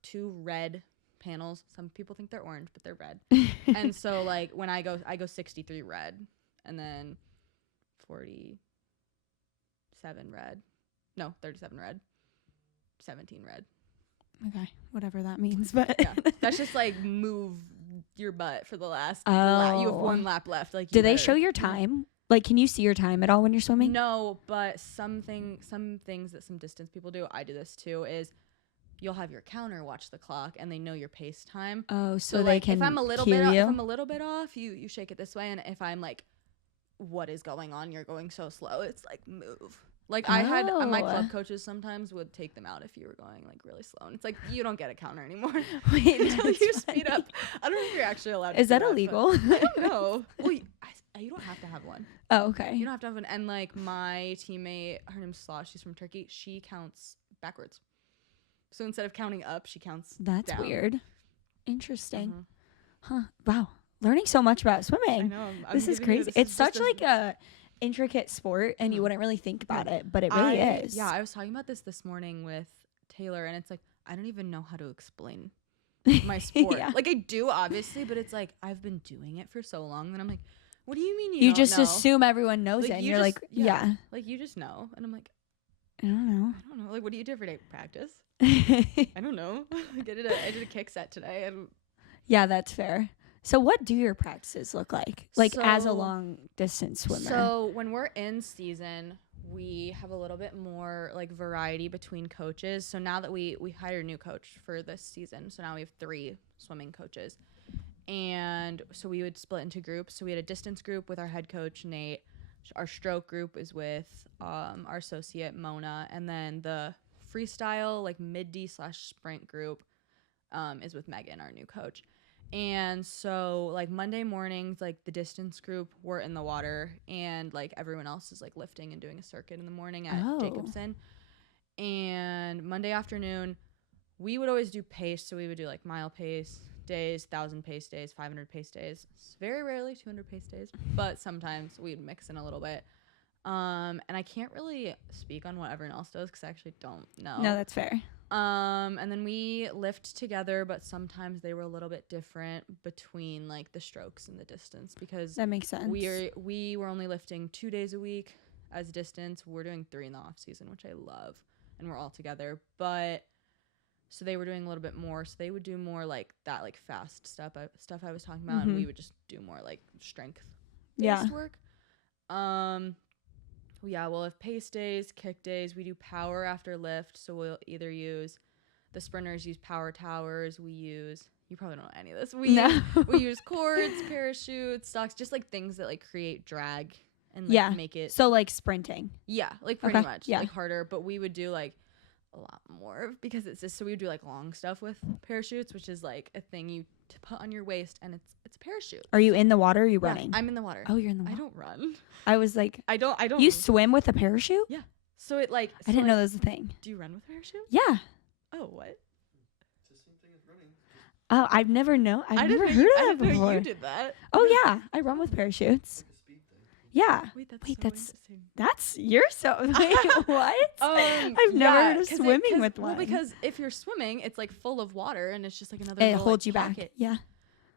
2 red panels. Some people think they're orange, but they're red. And so like when I go 63 red, and then 47 red. No, 37 red. 17 red. Okay, whatever that means, but yeah, that's just like move your butt for the last lap. You have 1 lap left. Like, do they show your time? Like, can you see your time at all when you're swimming? No, but some things that some distance people do, I do this too, is you'll have your counter watch the clock, and they know your pace time. Oh, so like, they can if I'm a little bit off, you shake it this way, and if I'm like, what is going on? You're going so slow. It's like move. Like I had my club coaches sometimes would take them out if you were going like really slow, and it's like you don't get a counter anymore until you speed up. I don't know if you're actually allowed to. Is that illegal? I don't know. Well, you don't have to have one. Oh, okay. You don't have to have one. And like my teammate, her name's Slaw, she's from Turkey. She counts backwards. So instead of counting up, she counts That's down. Weird. Interesting. Huh. Wow. Learning so much about swimming. I know. This is crazy. It's such like a intricate sport, and you wouldn't really think about it, but it really is. Yeah, I was talking about this morning with Taylor, and it's like I don't even know how to explain my sport. Yeah. Like I do, obviously, but it's like I've been doing it for so long that I'm like, what do you mean you don't just know? assume everyone knows like, it, and you're like, yeah. Like you just know, and I'm like, I don't know. Like, what do you do every day? Practice? I don't know. I did a kick set today. Yeah, that's fair. So what do your practices look like? Like as a long distance swimmer? So when we're in season, we have a little bit more like variety between coaches. So now that we hired a new coach for this season, so now we have 3 swimming coaches. And so we would split into groups. So we had a distance group with our head coach, Nate. Our stroke group is with our associate, Mona. And then the freestyle, like mid-D/sprint group is with Megan, our new coach. And so like Monday mornings, like the distance group, we're in the water, and like everyone else is like lifting and doing a circuit in the morning at Jacobson. And Monday afternoon, we would always do pace. So we would do like mile pace days, 1,000 pace days, 500 pace days. Very rarely 200 pace days, but sometimes we'd mix in a little bit. And I can't really speak on what everyone else does because I actually don't know. No, that's fair. And then we lift together, but sometimes they were a little bit different between like the strokes and the distance because that makes sense. We were only lifting 2 days a week as distance. We're doing 3 in the off season, which I love, and we're all together. But so they were doing a little bit more. So they would do more like that, like fast stuff I was talking about, and we would just do more like strength based work. Yeah, we'll have pace days, kick days. We do power after lift. So we'll either use the sprinters use power towers. You probably don't know any of this. We use cords, parachutes, stocks, just like things that like create drag and like make it. So like sprinting. Yeah, like pretty much. Yeah. Like harder. But we would do like a lot more because it's just, so we would do like long stuff with parachutes, which is like a thing you to put on your waist, and it's a parachute. Are you in the water or are you running? I'm in the water. Oh, you're in the water. I don't run. I was like, I don't. You swim with a parachute? Yeah. So it like I didn't know that was a thing. Do you run with parachute? Yeah. Oh, what? It's the same thing as running. Oh, I've never heard of that before. Know you did that. Oh yeah, I run with parachutes. Like a speed thing. Yeah. Wait, that's Wait, so that's interesting. you're so wait, what? I've never heard of swimming with one. Well, because if you're swimming, it's like full of water and it's just like another It little, holds like, you pocket. back. Yeah.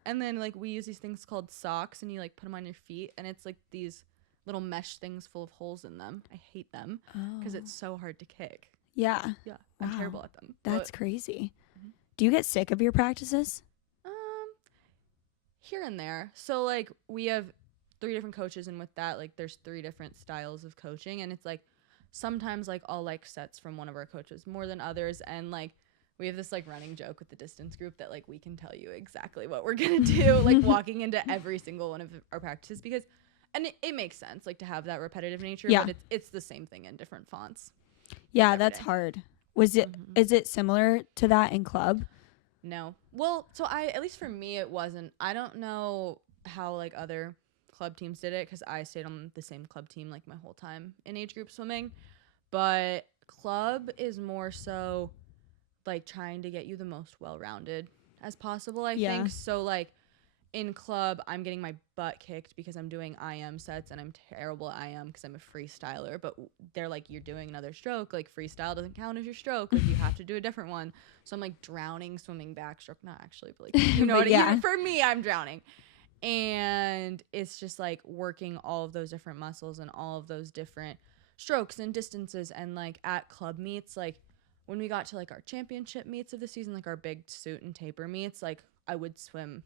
And then like we use these things called socks and you like put them on your feet and it's like these little mesh things full of holes in them. I hate them because it's so hard to kick. Yeah. Yeah, I'm Wow. terrible at them. That's crazy. Mhm. Do you get sick of your practices? Here and there. So like we have 3 different coaches and with that like there's 3 different styles of coaching and it's like sometimes like I'll like sets from one of our coaches more than others and like we have this like running joke with the distance group that like we can tell you exactly what we're gonna do like walking into every single one of our practices because and it makes sense like to have that repetitive nature Yeah. but it's the same thing in different fonts. Yeah, every that's day. hard. Was it? Is it similar to that in club? No. Well, so at least for me it wasn't. I don't know how like other club teams did it because I stayed on the same club team like my whole time in age group swimming. But club is more so like trying to get you the most well-rounded as possible, I think. So like in club, I'm getting my butt kicked because I'm doing IM sets and I'm terrible at IM because I'm a freestyler. But they're like, you're doing another stroke. Like freestyle doesn't count as your stroke. Like you have to do a different one. So I'm like drowning, swimming backstroke. Not actually, but like, you know But what yeah. even for me, I'm drowning. And it's just like working all of those different muscles and all of those different strokes and distances. And like at club meets, like when we got to like our championship meets of the season, like our big suit and taper meets, like I would swim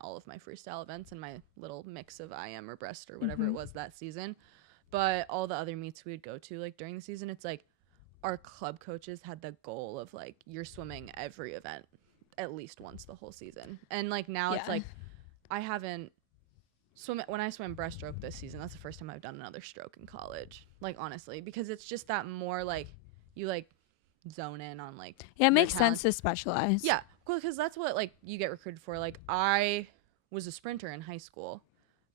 all of my freestyle events and my little mix of IM or breast or whatever it was that season. But all the other meets we would go to like during the season, it's like our club coaches had the goal of like you're swimming every event at least once the whole season. And like now it's like I haven't when I swam breaststroke this season, that's the first time I've done another stroke in college. Like honestly, because it's just that more like you like zone in on like Yeah, it makes sense to specialize. Yeah, well, because that's what like you get recruited for. Like I was a sprinter in high school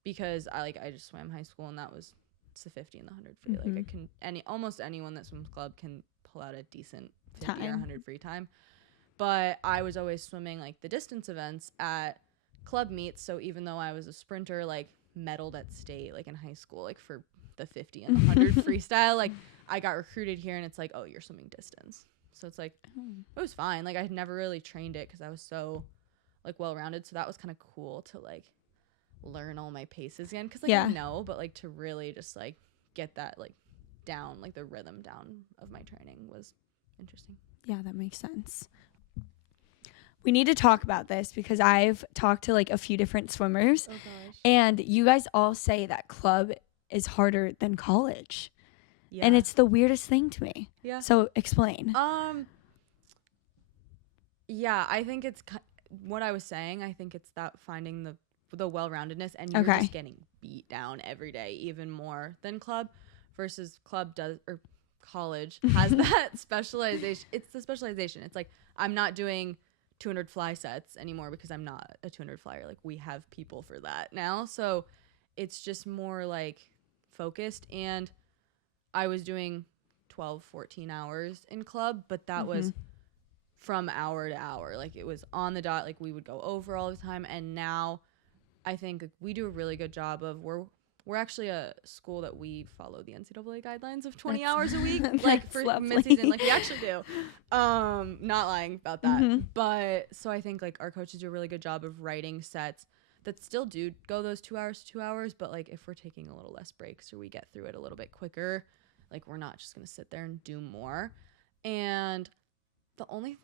because I just swam high school and that was it's the 50 and the 100 free. Like I can almost anyone that swims club can pull out a decent 50 or 100 free time. But I was always swimming like the distance events at club meets. So even though I was a sprinter, like medaled at state like in high school, like for the 50 and the 100 freestyle, like I got recruited here and it's like, oh, you're swimming distance. So it's like, it was fine. Like I had never really trained it because I was so like well-rounded. So that was kind of cool to like learn all my paces again. Cause like I know, but like to really just like get that like down, like the rhythm down of my training was interesting. Yeah, that makes sense. We need to talk about this because I've talked to like a few different swimmers and you guys all say that club is harder than college. Yeah. And it's the weirdest thing to me. Yeah. So explain. Yeah, I think it's what I was saying. I think it's that finding the well-roundedness and you're just getting beat down every day even more than club versus club does or college has that specialization. It's the specialization. It's like I'm not doing 200 fly sets anymore because I'm not a 200 flyer. Like we have people for that now. So it's just more like focused and I was doing 12, 14 hours in club, but that was from hour to hour. Like it was on the dot. Like we would go over all the time. And now I think we do a really good job of we're actually a school that we follow the NCAA guidelines of 20 hours a week, like for mid-season, like we actually do. Not lying about that. But so I think like our coaches do a really good job of writing sets that still do go those 2 hours, but like if we're taking a little less breaks or we get through it a little bit quicker, like we're not just going to sit there and do more. And the only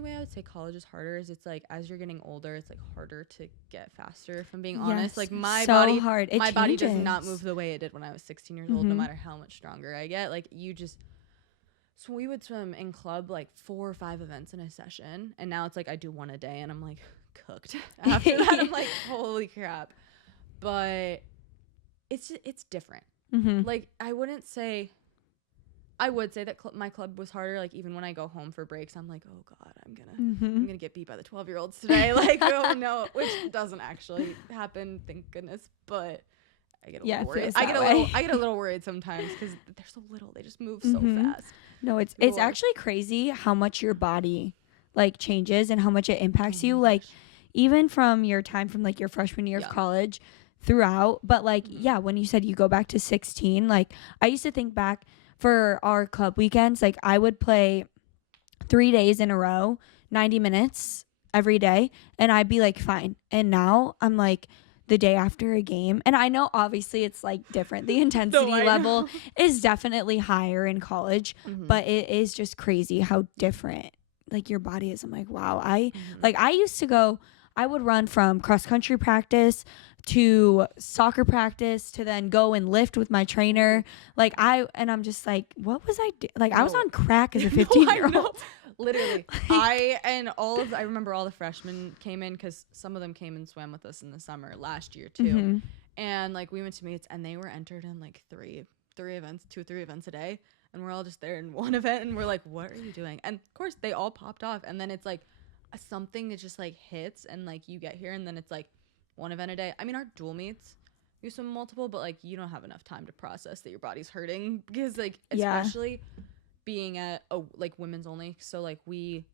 way I would say college is harder is it's like as you're getting older, it's like harder to get faster, if I'm being honest. Like my body does not move the way it did when I was 16 years old, no matter how much stronger I get. Like so we would swim in club like 4 or 5 events in a session. And now it's like I do one a day and I'm like cooked. After that, I'm like, holy crap. But it's different. Like I would say that my club was harder. Like even when I go home for breaks, I'm like, oh God, I'm gonna get beat by the 12-year-olds today. Like, oh no, which doesn't actually happen, thank goodness. But I get a Yeah, little it worried. feels I get that a little way. I get a little worried sometimes because they're so little. They just move so Mhm. fast. No, it's People are- actually crazy how much your body like changes and how much it impacts Oh you. my Like gosh. even from your time from like your freshman year of Yeah. college throughout. But like, Mhm. yeah, when you said you go back to 16, like I used to think back for our club weekends, like I would play 3 days in a row, 90 minutes every day, and I'd be like, fine. And now I'm like, the day after a game, and I know obviously it's like different. The intensity I level know. is definitely higher in college, Mhm. but it is just crazy how different like your body is. I'm like, wow. Mhm. Like I used to go, I would run from cross country practice to soccer practice to then go and lift with my trainer. Like I'm just like, what was I like I was No. on crack as a No, 15-year-old. I know. Literally, Like- I remember all the freshmen came in because some of them came and swam with us in the summer last year too. Mhm. And like we went to meets and they were entered in like three events, 2 or 3 events a day, and we're all just there in one event and we're like, what are you doing? And of course they all popped off, and then it's like something that just like hits, and like you get here and then it's like one event a day. I mean, our dual meets you swim multiple, but like you don't have enough time to process that your body's hurting because like Yeah. especially being at a like women's only, so like we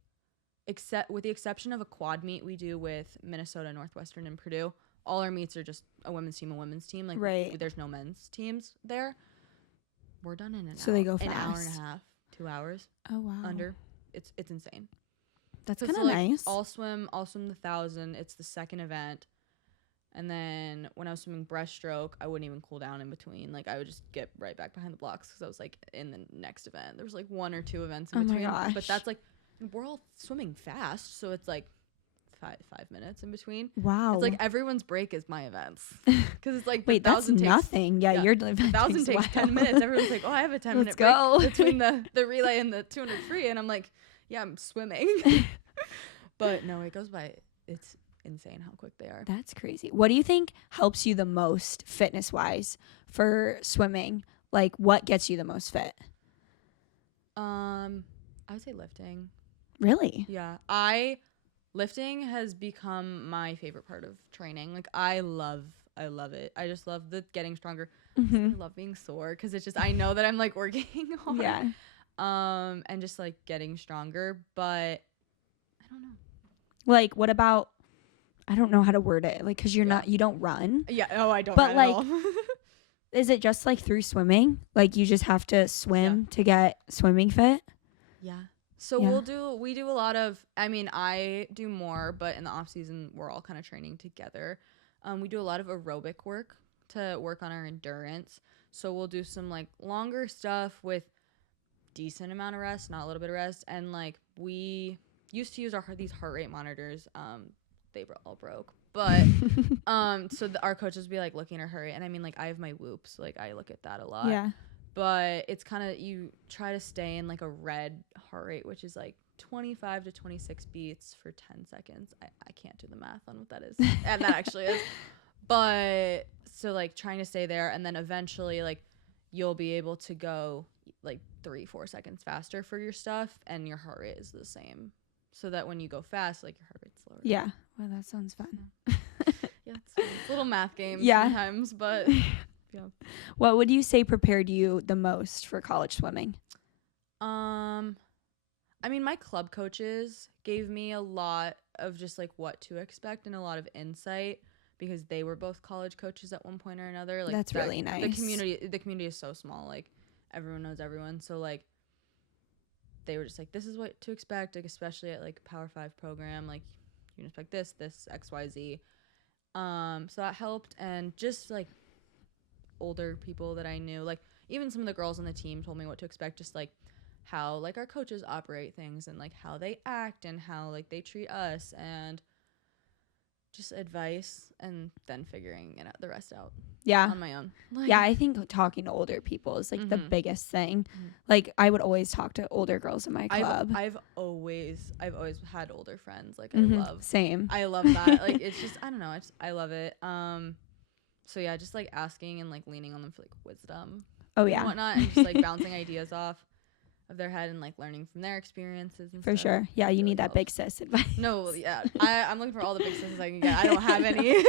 except with the exception of a quad meet we do with Minnesota, Northwestern, and Purdue, all our meets are just a women's team. Like Right. there's no men's teams there. We're done in an So hour. they go an hour and a fast. half, 2 hours Oh wow. under. It's insane. That's So kind of like, nice. I'll swim the 1,000. It's the second event. And then when I was swimming breaststroke, I wouldn't even cool down in between. Like I would just get right back behind the blocks because I was like in the next event. There was like 1 or 2 events in Oh my between. But gosh. that's like we're all swimming fast, so it's like five minutes in between. Wow. It's like everyone's break is my events because it's like Wait, the that's 1,000 takes, nothing. Yeah, yeah, your the event 1,000 takes 10 minutes. Everyone's like, oh, I have a 10-minute Let's break go. between the relay and the 200 free, and I'm like, yeah, I'm swimming. But no, it goes by. It's insane how quick they are. That's crazy. What do you think helps you the most fitness wise for swimming? Like what gets you the most fit? I would say lifting. Really? Yeah, lifting has become my favorite part of training. Like I love it. I just love the getting stronger. Mm-hmm. I love being sore because it's just I know that I'm like working hard. Yeah. And just like getting stronger, but I don't know. Like what about, I don't know how to word it. Like cuz Yeah. you don't run. Yeah. Oh, I don't. But, run like, at all. Is it just like through swimming? Like you just have to swim to get swimming fit? Yeah. So Yeah. we do a lot of, I mean, I do more, but in the off season, we're all kind of training together. We do a lot of aerobic work to work on our endurance. So we'll do some like longer stuff with decent amount of rest, not a little bit of rest. And like we used to use these heart rate monitors. They all broke, but so our coaches would be like looking at our heart rate. And I mean, like I have my whoops, like I look at that a lot. Yeah. But it's kind of, you try to stay in like a red heart rate, which is like 25 to 26 beats for 10 seconds. I can't do the math on what that is. And that actually is. But so like trying to stay there, and then eventually like you'll be able to go like 3-4 seconds faster for your stuff, and your heart rate is the same. So that when you go fast, like your heart rate's lower. Yeah. Well, that sounds fun. Yeah, it's a little math game Yeah. sometimes, but yeah. What would you say prepared you the most for college swimming? I mean, my club coaches gave me a lot of just like what to expect and a lot of insight because they were both college coaches at one point or another. Like That's really nice. The community is so small. Like everyone knows everyone. So like they were just like, this is what to expect, like especially at like a Power 5 program. Like you can expect this, XYZ. So that helped, and just like older people that I knew, like even some of the girls on the team told me what to expect, just like how like our coaches operate things and like how they act and how like they treat us, and just advice, and then figuring the rest out Yeah. on my own. Like, Yeah, I think talking to older people is like the Mhm. biggest thing. Mhm. Like I would always talk to older girls in my club. I've always had older friends. Like Mhm. Same. I love that. Like it's just, I don't know, I love it. So yeah, just like asking and like leaning on them for like wisdom Oh and yeah. whatnot, and just like bouncing ideas off. of their head and like learning from their experiences and For stuff. sure. Yeah, you really need that helps. big sis advice. No, yeah, I'm looking for all the big sisters I can get. I don't have any.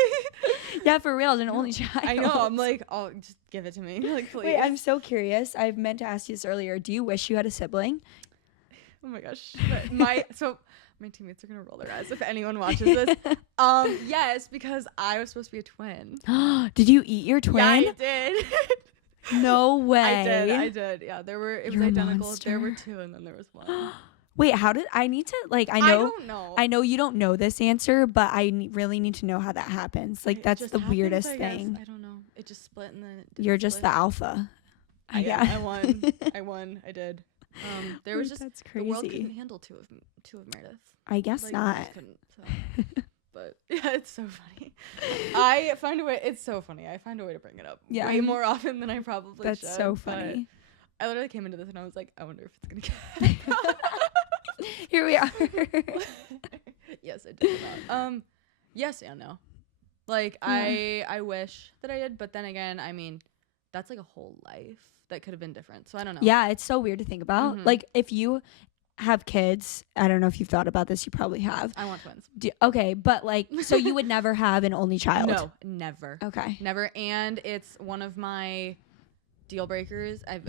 Yeah, for real, as an only child. I know. I'm like, oh, just give it to me, like, please. Wait, I'm so curious. I've meant to ask you this earlier. Do you wish you had a sibling? Oh my gosh. But my teammates are gonna roll their eyes if anyone watches this. Yes, because I was supposed to be a twin. Did you eat your twin? Yeah, I did. No way. I did. Yeah, it was You're a identical. monster. There were two, and then there was one. Wait, how did I need to like? I don't know. I know you don't know this answer, but I really need to know how that happens. Like, It that's just the happens, weirdest I guess. thing. I don't know. It just split, and then it didn't You're just split. the alpha. Yeah, Yeah. I won. I did. There was Wait, just that's the world crazy. couldn't handle two of Meredith. I guess Like, not. they just couldn't, so. But yeah, it's so funny. I find a way. It's so funny. I find a way to bring it up Yeah. way more often than I probably That's should. so but funny. I literally came into this and I was like, I wonder if it's gonna get. Here we are. Yes, I did not. Yes and no. Like I wish that I did, but then again, I mean, that's like a whole life that could have been different. So I don't know. Yeah, it's so weird to think about. Mhm. Like, if you have kids, I don't know if you've thought about this. You probably have. I want twins. Okay, but like, so you would never have an only child? No, never. Okay. Never. And it's one of my deal breakers. It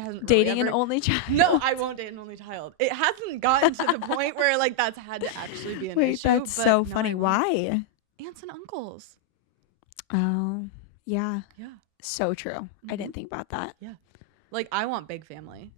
hasn't Dating really an ever, only child? No, I won't date an only child. It hasn't gotten to the point where like that's had to actually be an Wait, issue. that's but so no, funny. I won't. Why? Aunts and uncles. Oh, yeah. Yeah. So true. I Mhm. didn't think about that. Like I want big family.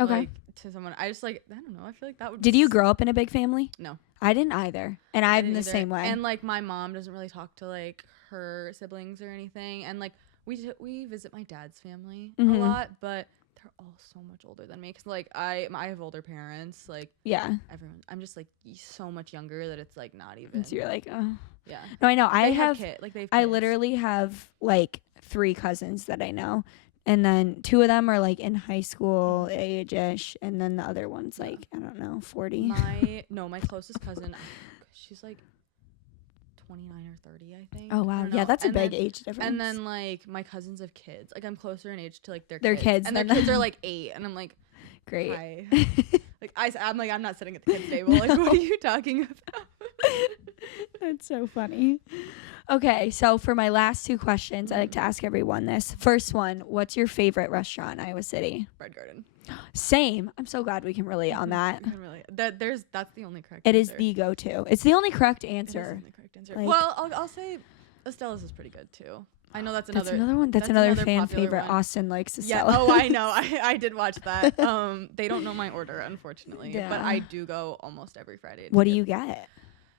Okay. Like, to someone, I just like I don't know. I feel like that would. Did be you grow up in a big family? No. I didn't either. And I'm didn't the either. same way. And like my mom doesn't really talk to like her siblings or anything. And like we visit my dad's family Mhm. a lot, but they're all so much older than me. Cause like I have older parents. Like yeah. everyone, I'm just like so much younger that it's like not even. And so you're like, oh. Yeah. No, I know. They I kids. literally have like 3 cousins that I know. And then 2 of them are like in high school age-ish. And then the other one's like, I don't know, 40. My closest cousin, she's like 29 or 30, I think. Oh, I wow. don't Yeah, know. that's a And big then- age difference. And then like my cousins have kids. Like I'm closer in age to like their Their kids and their than kids are them. like 8, and I'm like, Great. hi. Like I'm like I'm not sitting at the kids table. Like what are you talking about? That's so funny. Okay, so for my last 2 questions, I like to ask everyone this. First one, what's your favorite restaurant in Iowa City? Bread Garden. Same. I'm so glad we can relate on that. You can really that's the only correct. It is answer. the go-to. It's the only correct It is the answer. only correct answer. Like- Well, I'll say Estella's is pretty good too. I know that's That's another. another one. That's that's another another fan popular favorite. one. Austin likes Yeah. Estella. Oh, I know. I did watch that. They don't know my order, unfortunately. But Yeah. I do go almost every Friday. to What do get- you get?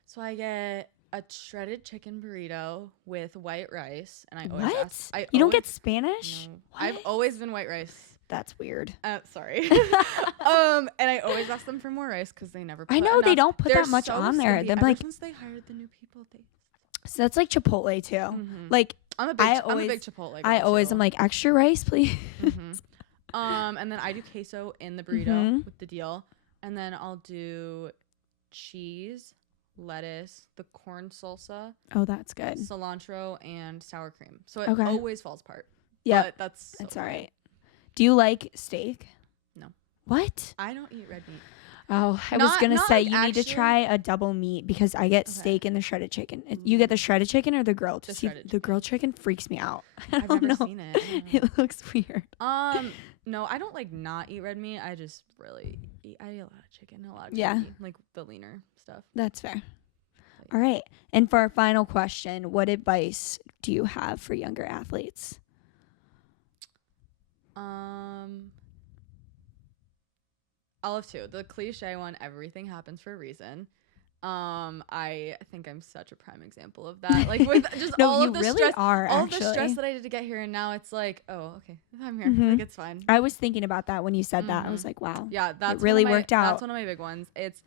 So I get a shredded chicken burrito with white rice, and I always What? ask. You don't get Spanish? No. I've What? always been white rice. That's weird. Sorry. And I always ask them for more rice because they never. Put I know, they enough. don't put They're that much so on there. stingy. They're Ever like- since they hired the new people, they. So that's like Chipotle too. Mhm. Like I'm a always- big Chipotle. I girl, always too. am like extra rice, please. Mhm. And then I do queso in the burrito Mhm. with the deal, and then I'll do cheese, lettuce, the corn salsa, Oh, that's good. cilantro, and sour cream. So it Okay. always falls apart. Yeah, But that's so that's all good. right. Do you like steak? No. What? I don't eat red meat. Oh, I was Not- gonna not say like you need to actually- try a double meat because I get Okay. steak and the shredded chicken. You get the shredded chicken or the grilled? The See, shredded the grilled chicken freaks me out. I I've don't never know. seen it. I don't know. It looks weird. No, I don't like not eat red meat. I just really eat. I eat a lot of chicken, a lot of Yeah. turkey, like the leaner stuff. That's fair. All right. And for our final question, what advice do you have for younger athletes? I'll have 2. The cliche one: everything happens for a reason. I think I'm such a prime example of that. Like with just No, all you of the really stress, are, all of the stress actually. that I did to get here, and now it's like, oh, okay, I'm here. Mhm. Like it's fine. I was thinking about that when you said that. I was Mhm. like, wow. Yeah, that's really one of my, worked out. That's one of my big ones. If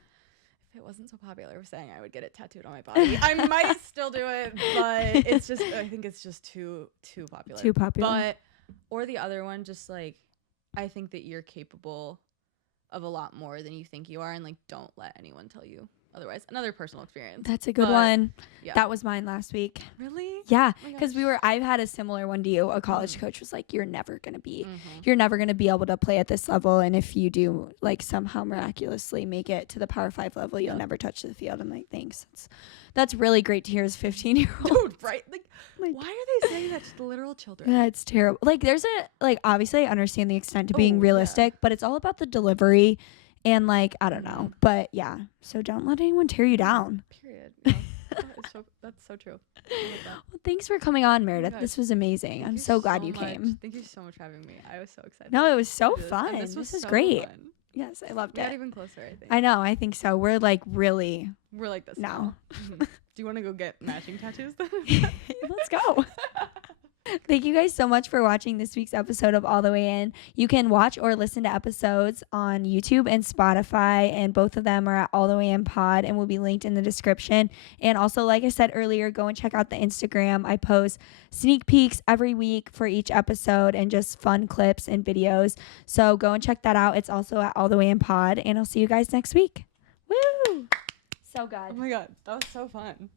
it wasn't so popular, saying I would get it tattooed on my body. I might still do it, but it's just I think it's just too popular. Too popular. But or the other one, just like I think that you're capable of a lot more than you think you are, and like don't let anyone tell you otherwise. Another personal experience. That's a good But, one. Yeah. That was mine last week. Really? Yeah, Oh my because gosh. I've had a similar one to you. A college Mhm. coach was like, you're never going to be Mhm. you're never going to be able to play at this level, and if you do like somehow miraculously make it to the Power 5 level, you'll Yep. never touch the field. I'm like, thanks. That's really great to hear as 15-year-old. Dude, right? Like, Like- why are they saying that to the literal children? Yeah, it's terrible. Like there's obviously I understand the extent to being Oh, yeah. realistic, but it's all about the delivery and like I don't know. Mhm. But yeah, so don't let anyone tear you down. Period. Yeah. That's so true. I love that. Well, thanks for coming on, Meredith. gosh. This was amazing. Thank I'm you so glad you much. came. Thank you so much for having me. I was so excited. No, it was so to do this, fun. and this was is so great. fun. Yes, I loved We got it. even closer, I think. I know. I think so. We're like really We're like this now. now. Do you want to go get matching tattoos then? Let's go. Thank you guys so much for watching this week's episode of All the Way In. You can watch or listen to episodes on YouTube and Spotify, and both of them are at All the Way In Pod and will be linked in the description. And also, like I said earlier, go and check out the Instagram. I post sneak peeks every week for each episode and just fun clips and videos. So go and check that out. It's also at All the Way In Pod, and I'll see you guys next week. Woo! So good. Oh my god, that was so fun.